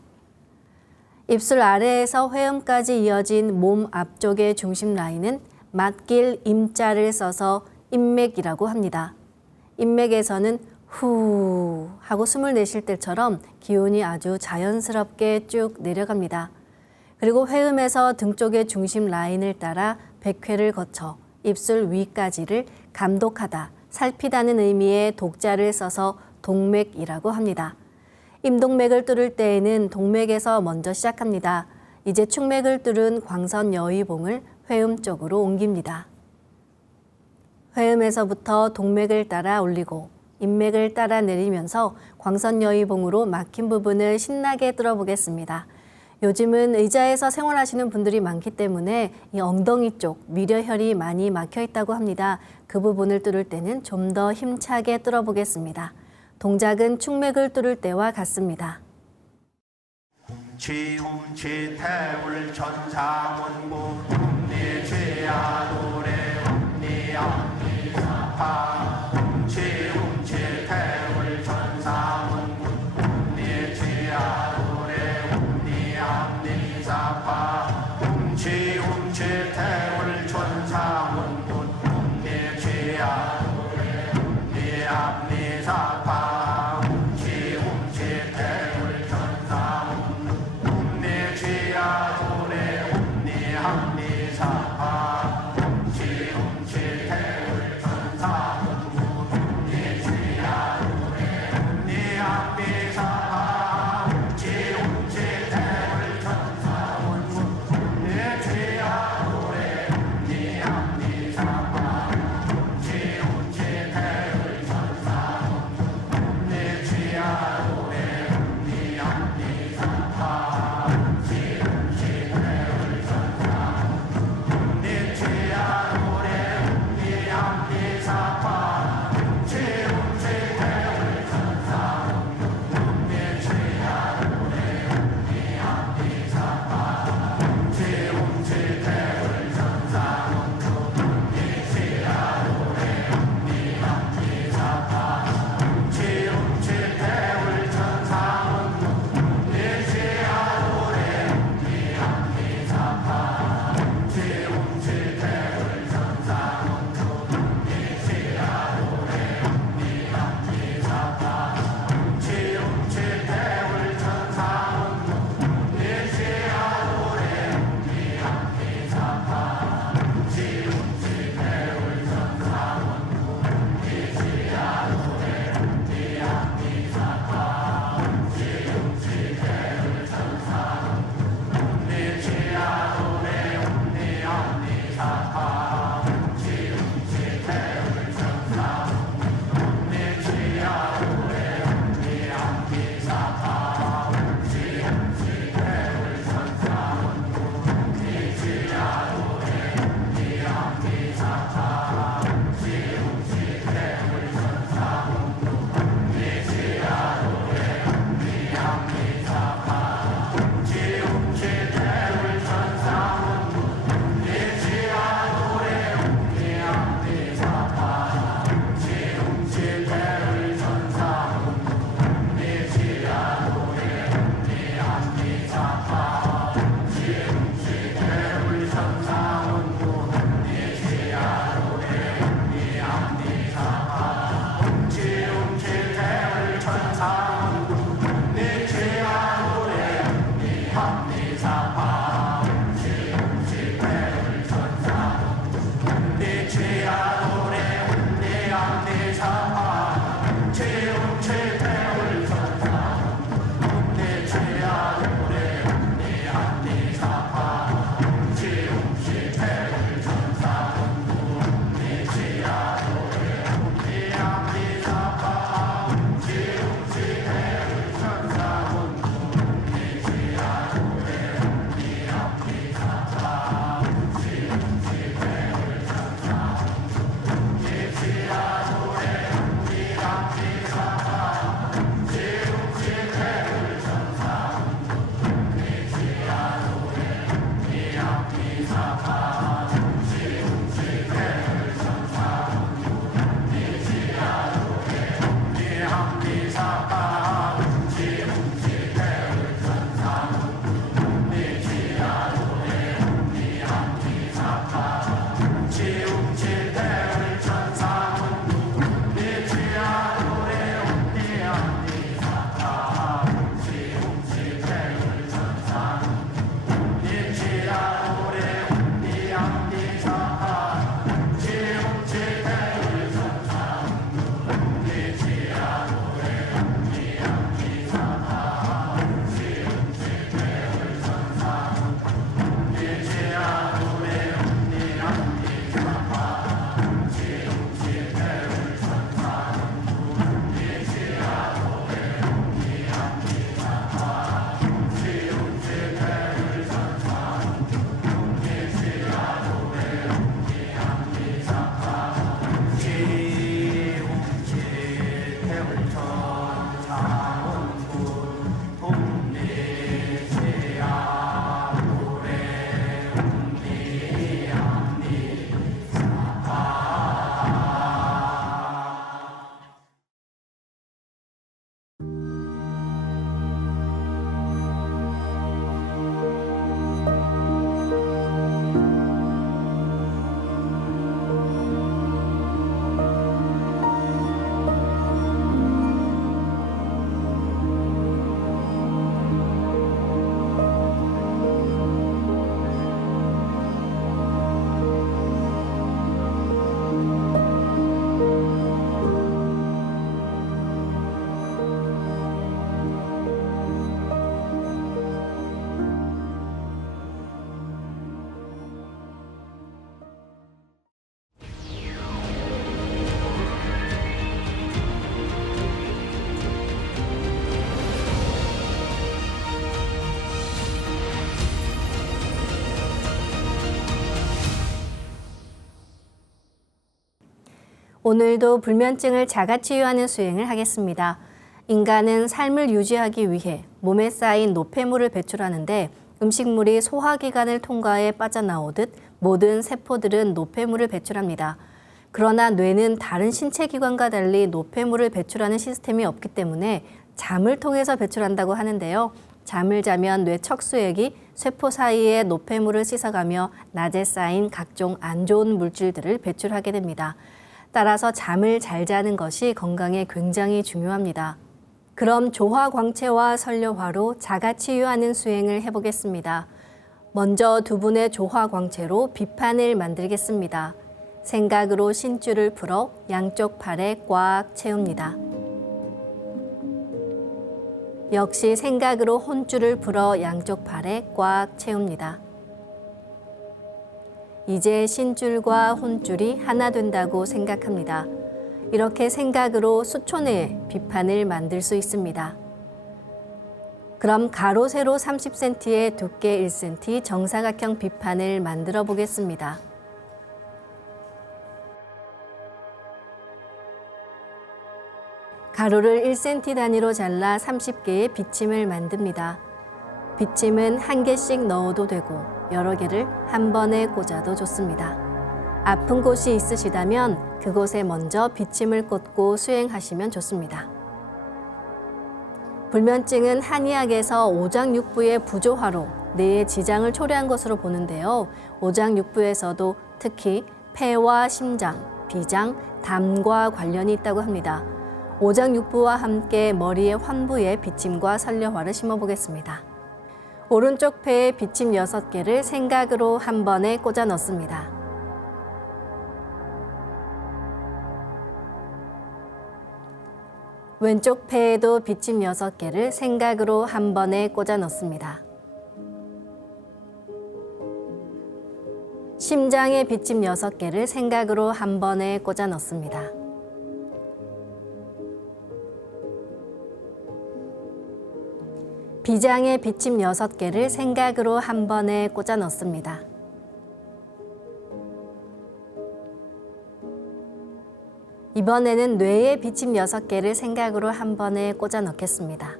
입술 아래에서 회음까지 이어진 몸 앞쪽의 중심 라인은 맞길 임자를 써서 임맥이라고 합니다. 임맥에서는 후 하고 숨을 내쉴 때처럼 기운이 아주 자연스럽게 쭉 내려갑니다. 그리고 회음에서 등 쪽의 중심 라인을 따라 백회를 거쳐 입술 위까지를 감독하다, 살피다는 의미의 독자를 써서 동맥이라고 합니다. 임동맥을 뚫을 때에는 동맥에서 먼저 시작합니다. 이제 축맥을 뚫은 광선 여의봉을 회음 쪽으로 옮깁니다. 회음에서부터 동맥을 따라 올리고 인맥을 따라 내리면서 광선 여의봉으로 막힌 부분을 신나게 뚫어보겠습니다. 요즘은 의자에서 생활하시는 분들이 많기 때문에 이 엉덩이 쪽 미려혈이 많이 막혀 있다고 합니다. 그 부분을 뚫을 때는 좀 더 힘차게 뚫어보겠습니다. 동작은 축맥을 뚫을 때와 같습니다. 지움치 태울 천사문구 니 죄야 노래 니 앞니 사파 지움치 태울 천사문구 니 죄야 노래 니 앞니 사파 지움치 태울 천사문구 니 죄야 노래 니 앞니 사파 오늘도 불면증을 자가치유하는 수행을 하겠습니다. 인간은 삶을 유지하기 위해 몸에 쌓인 노폐물을 배출하는데 음식물이 소화기관을 통과해 빠져나오듯 모든 세포들은 노폐물을 배출합니다. 그러나 뇌는 다른 신체 기관과 달리 노폐물을 배출하는 시스템이 없기 때문에 잠을 통해서 배출한다고 하는데요. 잠을 자면 뇌 척수액이 쇠포 사이에 노폐물을 씻어가며 낮에 쌓인 각종 안 좋은 물질들을 배출하게 됩니다. 따라서 잠을 잘 자는 것이 건강에 굉장히 중요합니다. 그럼 조화광채와 설료화로 자가치유하는 수행을 해보겠습니다. 먼저 두 분의 조화광채로 비판을 만들겠습니다. 생각으로 신줄을 풀어 양쪽 팔에 꽉 채웁니다. 역시 생각으로 혼줄을 풀어 양쪽 팔에 꽉 채웁니다. 이제 신줄과 혼줄이 하나 된다고 생각합니다. 이렇게 생각으로 수초 내에 비판을 만들 수 있습니다. 그럼 가로 세로 30cm에 두께 1cm 정사각형 비판을 만들어 보겠습니다. 가로를 1cm 단위로 잘라 30개의 비침을 만듭니다. 비침은 한 개씩 넣어도 되고 여러 개를 한 번에 꽂아도 좋습니다. 아픈 곳이 있으시다면 그곳에 먼저 비침을 꽂고 수행하시면 좋습니다. 불면증은 한의학에서 오장육부의 부조화로 뇌에 지장을 초래한 것으로 보는데요. 오장육부에서도 특히 폐와 심장, 비장, 담과 관련이 있다고 합니다. 오장육부와 함께 머리의 환부에 비침과 설료화를 심어보겠습니다. 오른쪽 폐에 비침 6개를 생각으로 한 번에 꽂아 넣습니다. 왼쪽 폐에도 비침 6개를 생각으로 한 번에 꽂아 넣습니다. 심장에 비침 6개를 생각으로 한 번에 꽂아 넣습니다. 비장에 비침 6개를 생각으로 한 번에 꽂아 넣습니다. 이번에는 뇌에 비침 6개를 생각으로 한 번에 꽂아 넣겠습니다.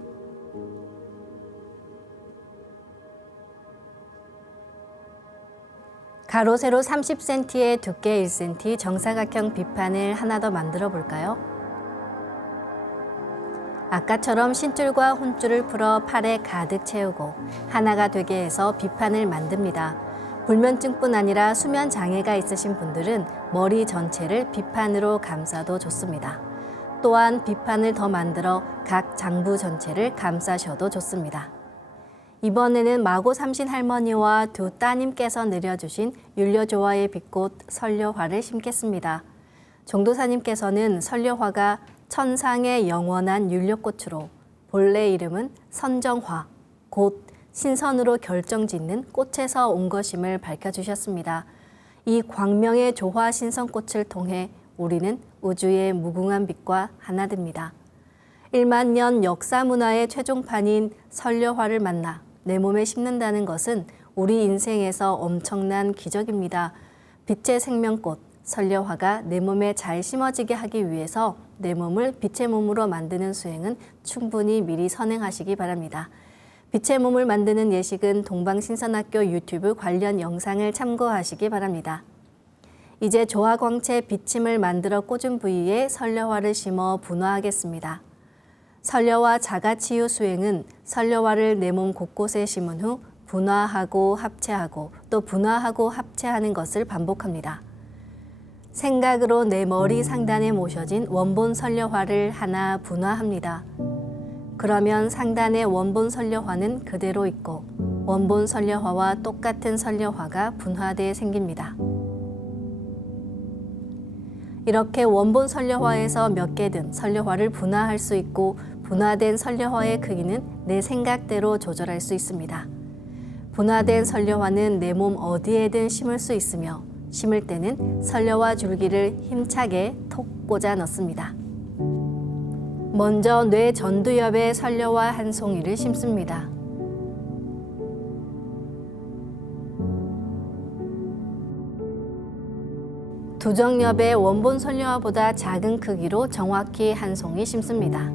가로 세로 30cm에 두께 1cm 정사각형 비판을 하나 더 만들어 볼까요? 아까처럼 신줄과 혼줄을 풀어 팔에 가득 채우고 하나가 되게 해서 비판을 만듭니다. 불면증뿐 아니라 수면 장애가 있으신 분들은 머리 전체를 비판으로 감싸도 좋습니다. 또한 비판을 더 만들어 각 장부 전체를 감싸셔도 좋습니다. 이번에는 마고 삼신 할머니와 두 따님께서 내려주신 율려조화의 빛꽃 설료화를 심겠습니다. 종도사님께서는 설료화가 천상의 영원한 율려꽃으로 본래 이름은 선정화, 곧 신선으로 결정짓는 꽃에서 온 것임을 밝혀주셨습니다. 이 광명의 조화 신선꽃을 통해 우리는 우주의 무궁한 빛과 하나 됩니다. 1만 년 역사 문화의 최종판인 설료화를 만나 내 몸에 심는다는 것은 우리 인생에서 엄청난 기적입니다. 빛의 생명꽃, 설료화가 내 몸에 잘 심어지게 하기 위해서 내 몸을 빛의 몸으로 만드는 수행은 충분히 미리 선행하시기 바랍니다. 빛의 몸을 만드는 예식은 동방신선학교 유튜브 관련 영상을 참고하시기 바랍니다. 이제 조화광채 비침을 만들어 꽂은 부위에 설료화를 심어 분화하겠습니다. 설료화 자가치유 수행은 설료화를 내 몸 곳곳에 심은 후 분화하고 합체하고 또 분화하고 합체하는 것을 반복합니다. 생각으로 내 머리 상단에 모셔진 원본 설료화를 하나 분화합니다. 그러면 상단의 원본 설료화는 그대로 있고 원본 설료화와 똑같은 설료화가 분화되어 생깁니다. 이렇게 원본 설료화에서 몇 개든 설료화를 분화할 수 있고 분화된 설료화의 크기는 내 생각대로 조절할 수 있습니다. 분화된 설료화는 내 몸 어디에든 심을 수 있으며 심을 때는 설료화 줄기를 힘차게 톡 꽂아 넣습니다. 먼저 뇌 전두엽에 설료화 한 송이를 심습니다. 두정엽의 원본 선료화보다 작은 크기로 정확히 한 송이 심습니다.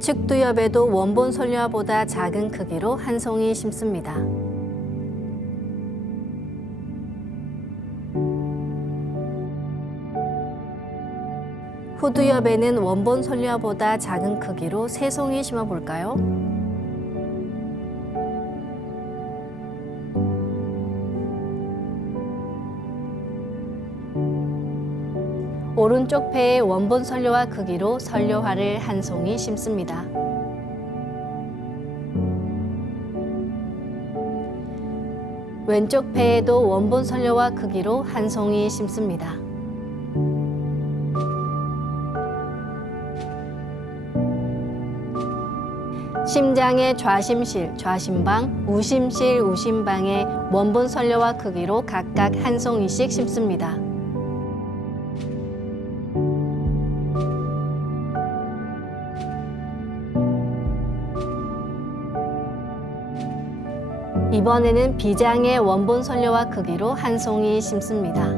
측두엽에도 원본 선료화보다 작은 크기로 한 송이 심습니다. 후두엽에는 원본 선료화보다 작은 크기로 세 송이 심어볼까요? 오른쪽 배에 원본 선료화 크기로 선료화를 한 송이 심습니다. 왼쪽 배에도 원본 선료화 크기로 한 송이 심습니다. 심장의 좌심실, 좌심방, 우심실, 우심방에 원본 선료화 크기로 각각 한 송이씩 심습니다. 이번에는 비장의 원본 선료화 크기로 한 송이 심습니다.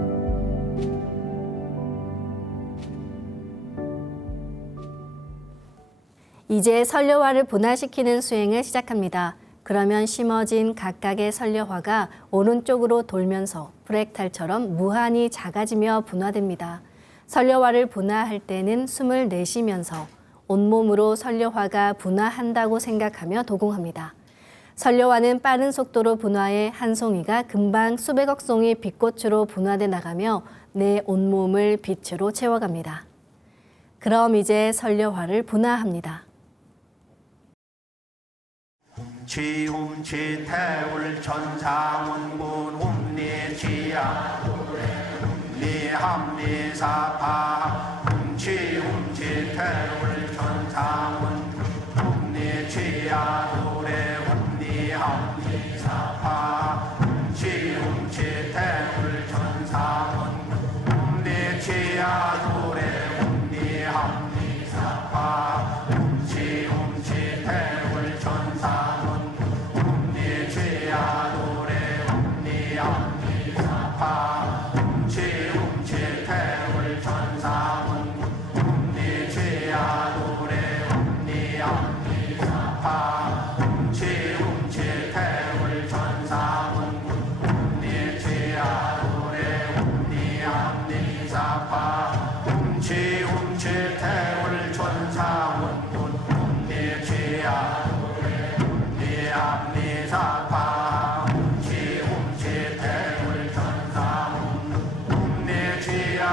이제 선료화를 분화시키는 수행을 시작합니다. 그러면 심어진 각각의 선료화가 오른쪽으로 돌면서 프랙탈처럼 무한히 작아지며 분화됩니다. 선료화를 분화할 때는 숨을 내쉬면서 온몸으로 선료화가 분화한다고 생각하며 도공합니다. 선료화는 빠른 속도로 분화해 한 송이가 금방 수백억 송이 빛꽃으로 분화돼 나가며 내 온몸을 빛으로 채워갑니다. 그럼 이제 선료화를 분화합니다. 훔치 태울 천사문군 훔리지야 훔리합리사파 훔치 태울 천사문 훔리지야 노래 훔리합리사파 훔치 태울 천사문 훔리지야 노래 훔리합리사파 훔치 태울 천사문 훔리지야 노래 훔리합리사파 훔치 태울 천사문 훔리지야 노래 훔리합리사파 훔치 태울 천사문 훔리지야 노래 훔리합리사파 훔치 태울 천사문 훔리지야 훔리합리사파 훔치 태울 천사문 훔리지야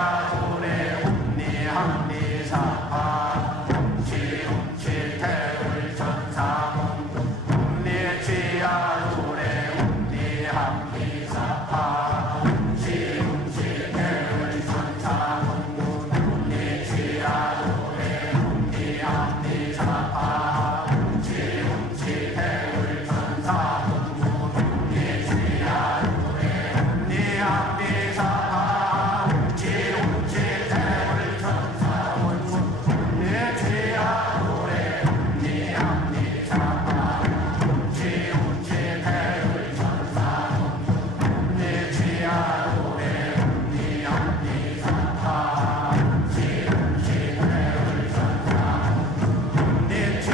노래 훔리합리사파 훔치 태울 천사문 훔리지야 노래 훔리합리사파 훔치 태울 천사문 훔리지야 노래 훔리합리사파 훔리지야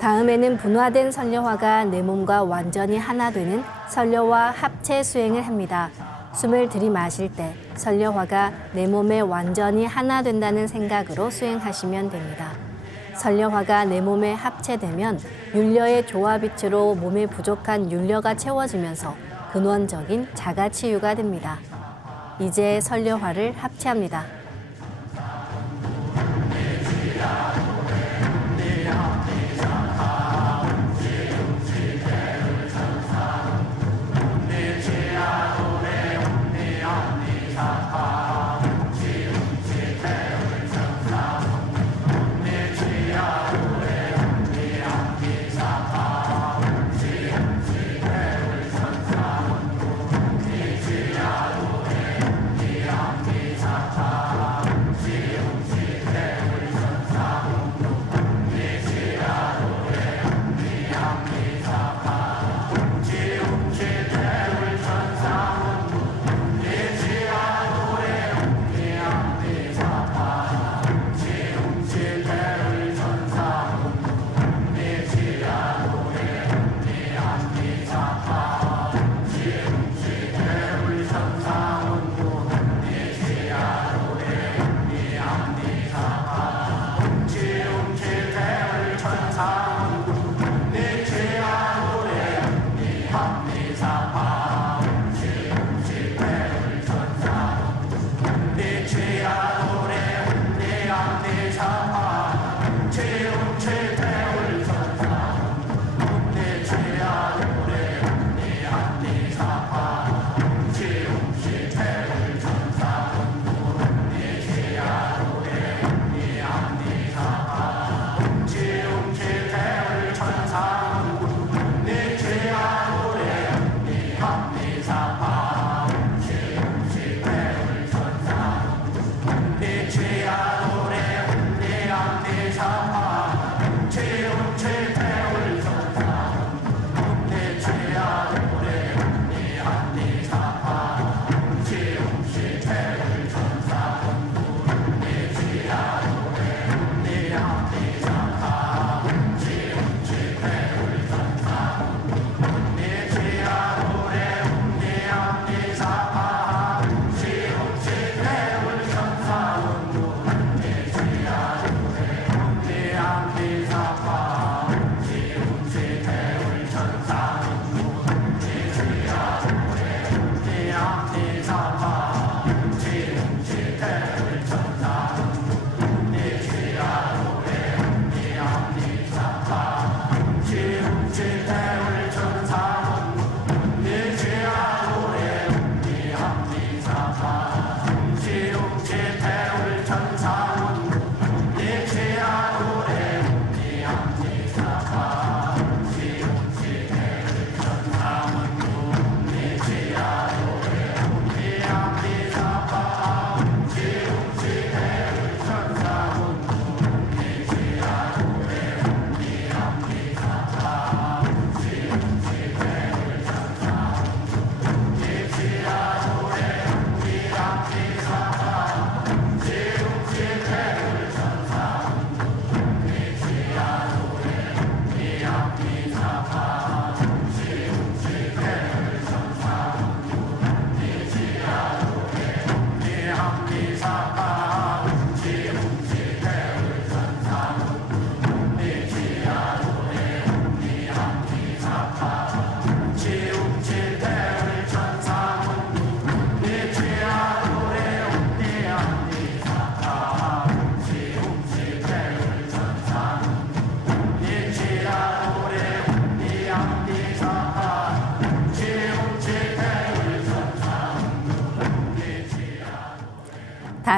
다음에는 분화된 선려화가 내 몸과 완전히 하나 되는 선려화 합체 수행을 합니다. 숨을 들이마실 때 선려화가 내 몸에 완전히 하나 된다는 생각으로 수행하시면 됩니다. 선려화가 내 몸에 합체되면 율려의 조화빛으로 몸에 부족한 율려가 채워지면서 근원적인 자가치유가 됩니다. 이제 선려화를 합체합니다.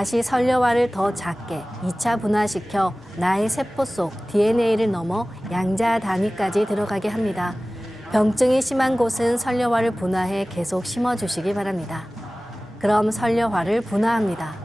다시 선려화를 더 작게 2차 분화시켜 나의 세포 속 DNA를 넘어 양자 단위까지 들어가게 합니다. 병증이 심한 곳은 선려화를 분화해 계속 심어주시기 바랍니다. 그럼 선려화를 분화합니다.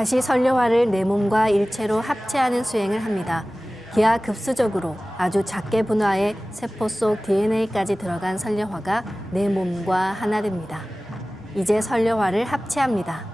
다시 설료화를 내 몸과 일체로 합체하는 수행을 합니다. 기하급수적으로 아주 작게 분화해 세포 속 DNA까지 들어간 설료화가 내 몸과 하나 됩니다. 이제 설료화를 합체합니다.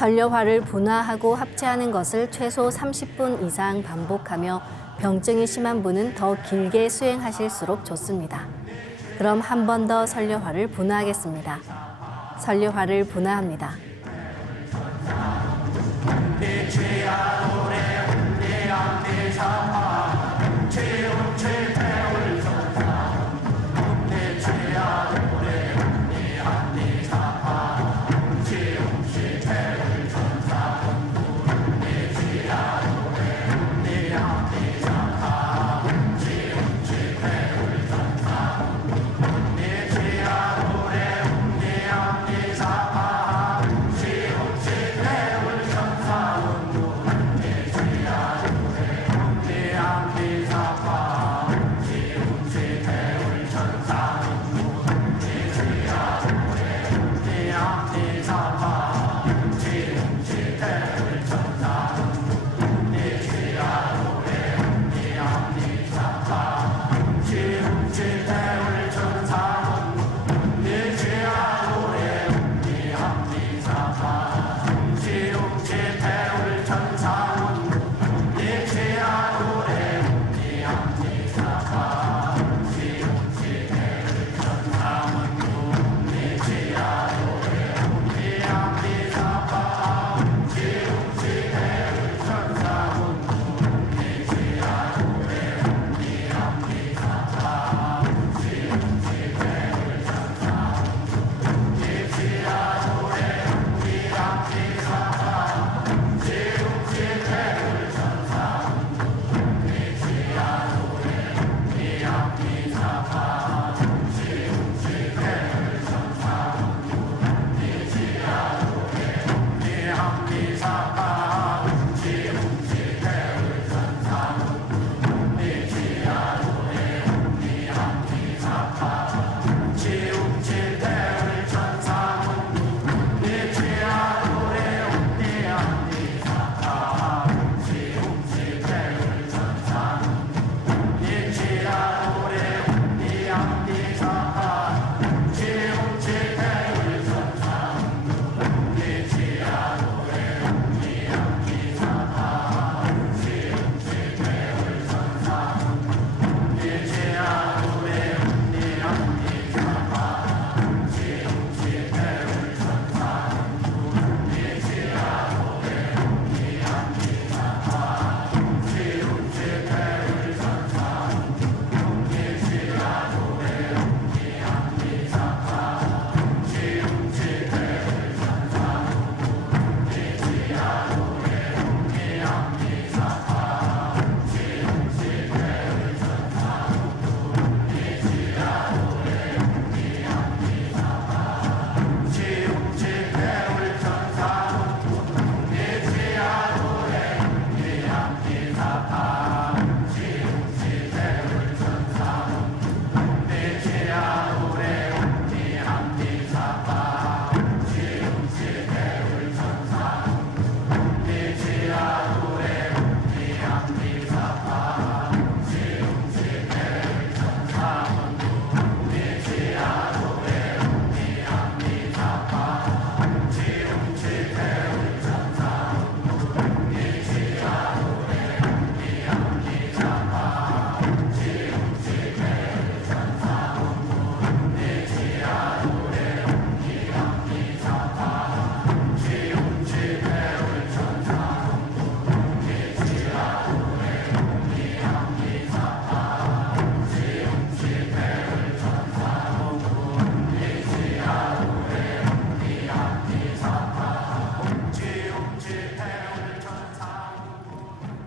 설료화를 분화하고 합체하는 것을 최소 30분 이상 반복하며 병증이 심한 분은 더 길게 수행하실수록 좋습니다. 그럼 한 번 더 설료화를 분화하겠습니다. 설료화를 분화합니다.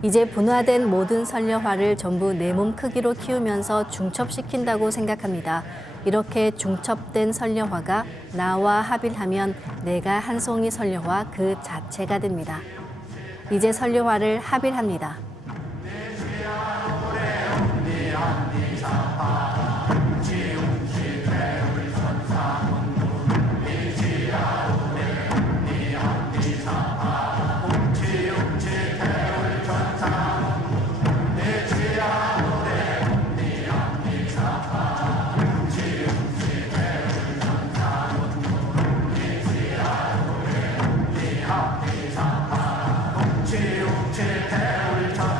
이제 분화된 모든 설려화를 전부 내 몸 크기로 키우면서 중첩시킨다고 생각합니다. 이렇게 중첩된 설려화가 나와 합일하면 내가 한 송이 설려화 그 자체가 됩니다. 이제 설려화를 합일합니다. 지웅치 태울 천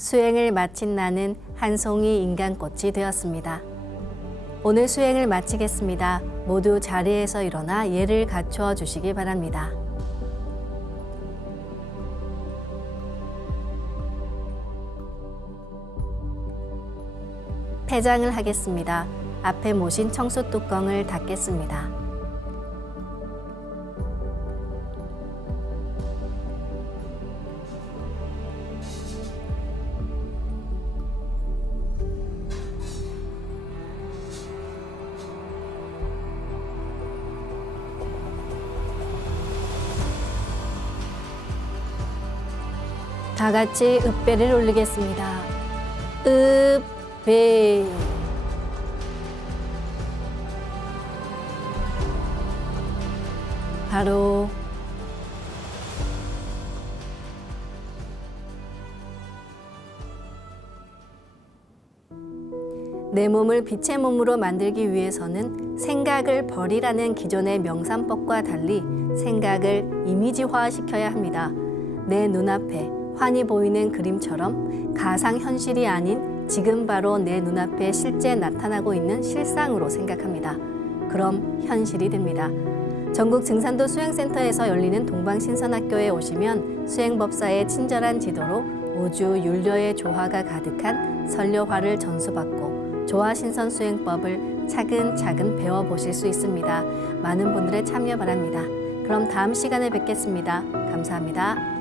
수행을 마친 나는 한 송이 인간꽃이 되었습니다. 오늘 수행을 마치겠습니다. 모두 자리에서 일어나 예를 갖추어 주시기 바랍니다. 폐장을 하겠습니다. 앞에 모신 청수 뚜껑을 닫겠습니다. 다 같이 읍배를 올리겠습니다. 읍배. 바로 내 몸을 빛의 몸으로 만들기 위해서는 생각을 버리라는 기존의 명상법과 달리 생각을 이미지화시켜야 합니다. 내 눈앞에 환히 보이는 그림처럼 가상현실이 아닌 지금 바로 내 눈앞에 실제 나타나고 있는 실상으로 생각합니다. 그럼 현실이 됩니다. 전국 증산도 수행센터에서 열리는 동방신선학교에 오시면 수행법사의 친절한 지도로 우주 윤려의 조화가 가득한 선려화를 전수받고 조화신선 수행법을 차근차근 배워보실 수 있습니다. 많은 분들의 참여 바랍니다. 그럼 다음 시간에 뵙겠습니다. 감사합니다.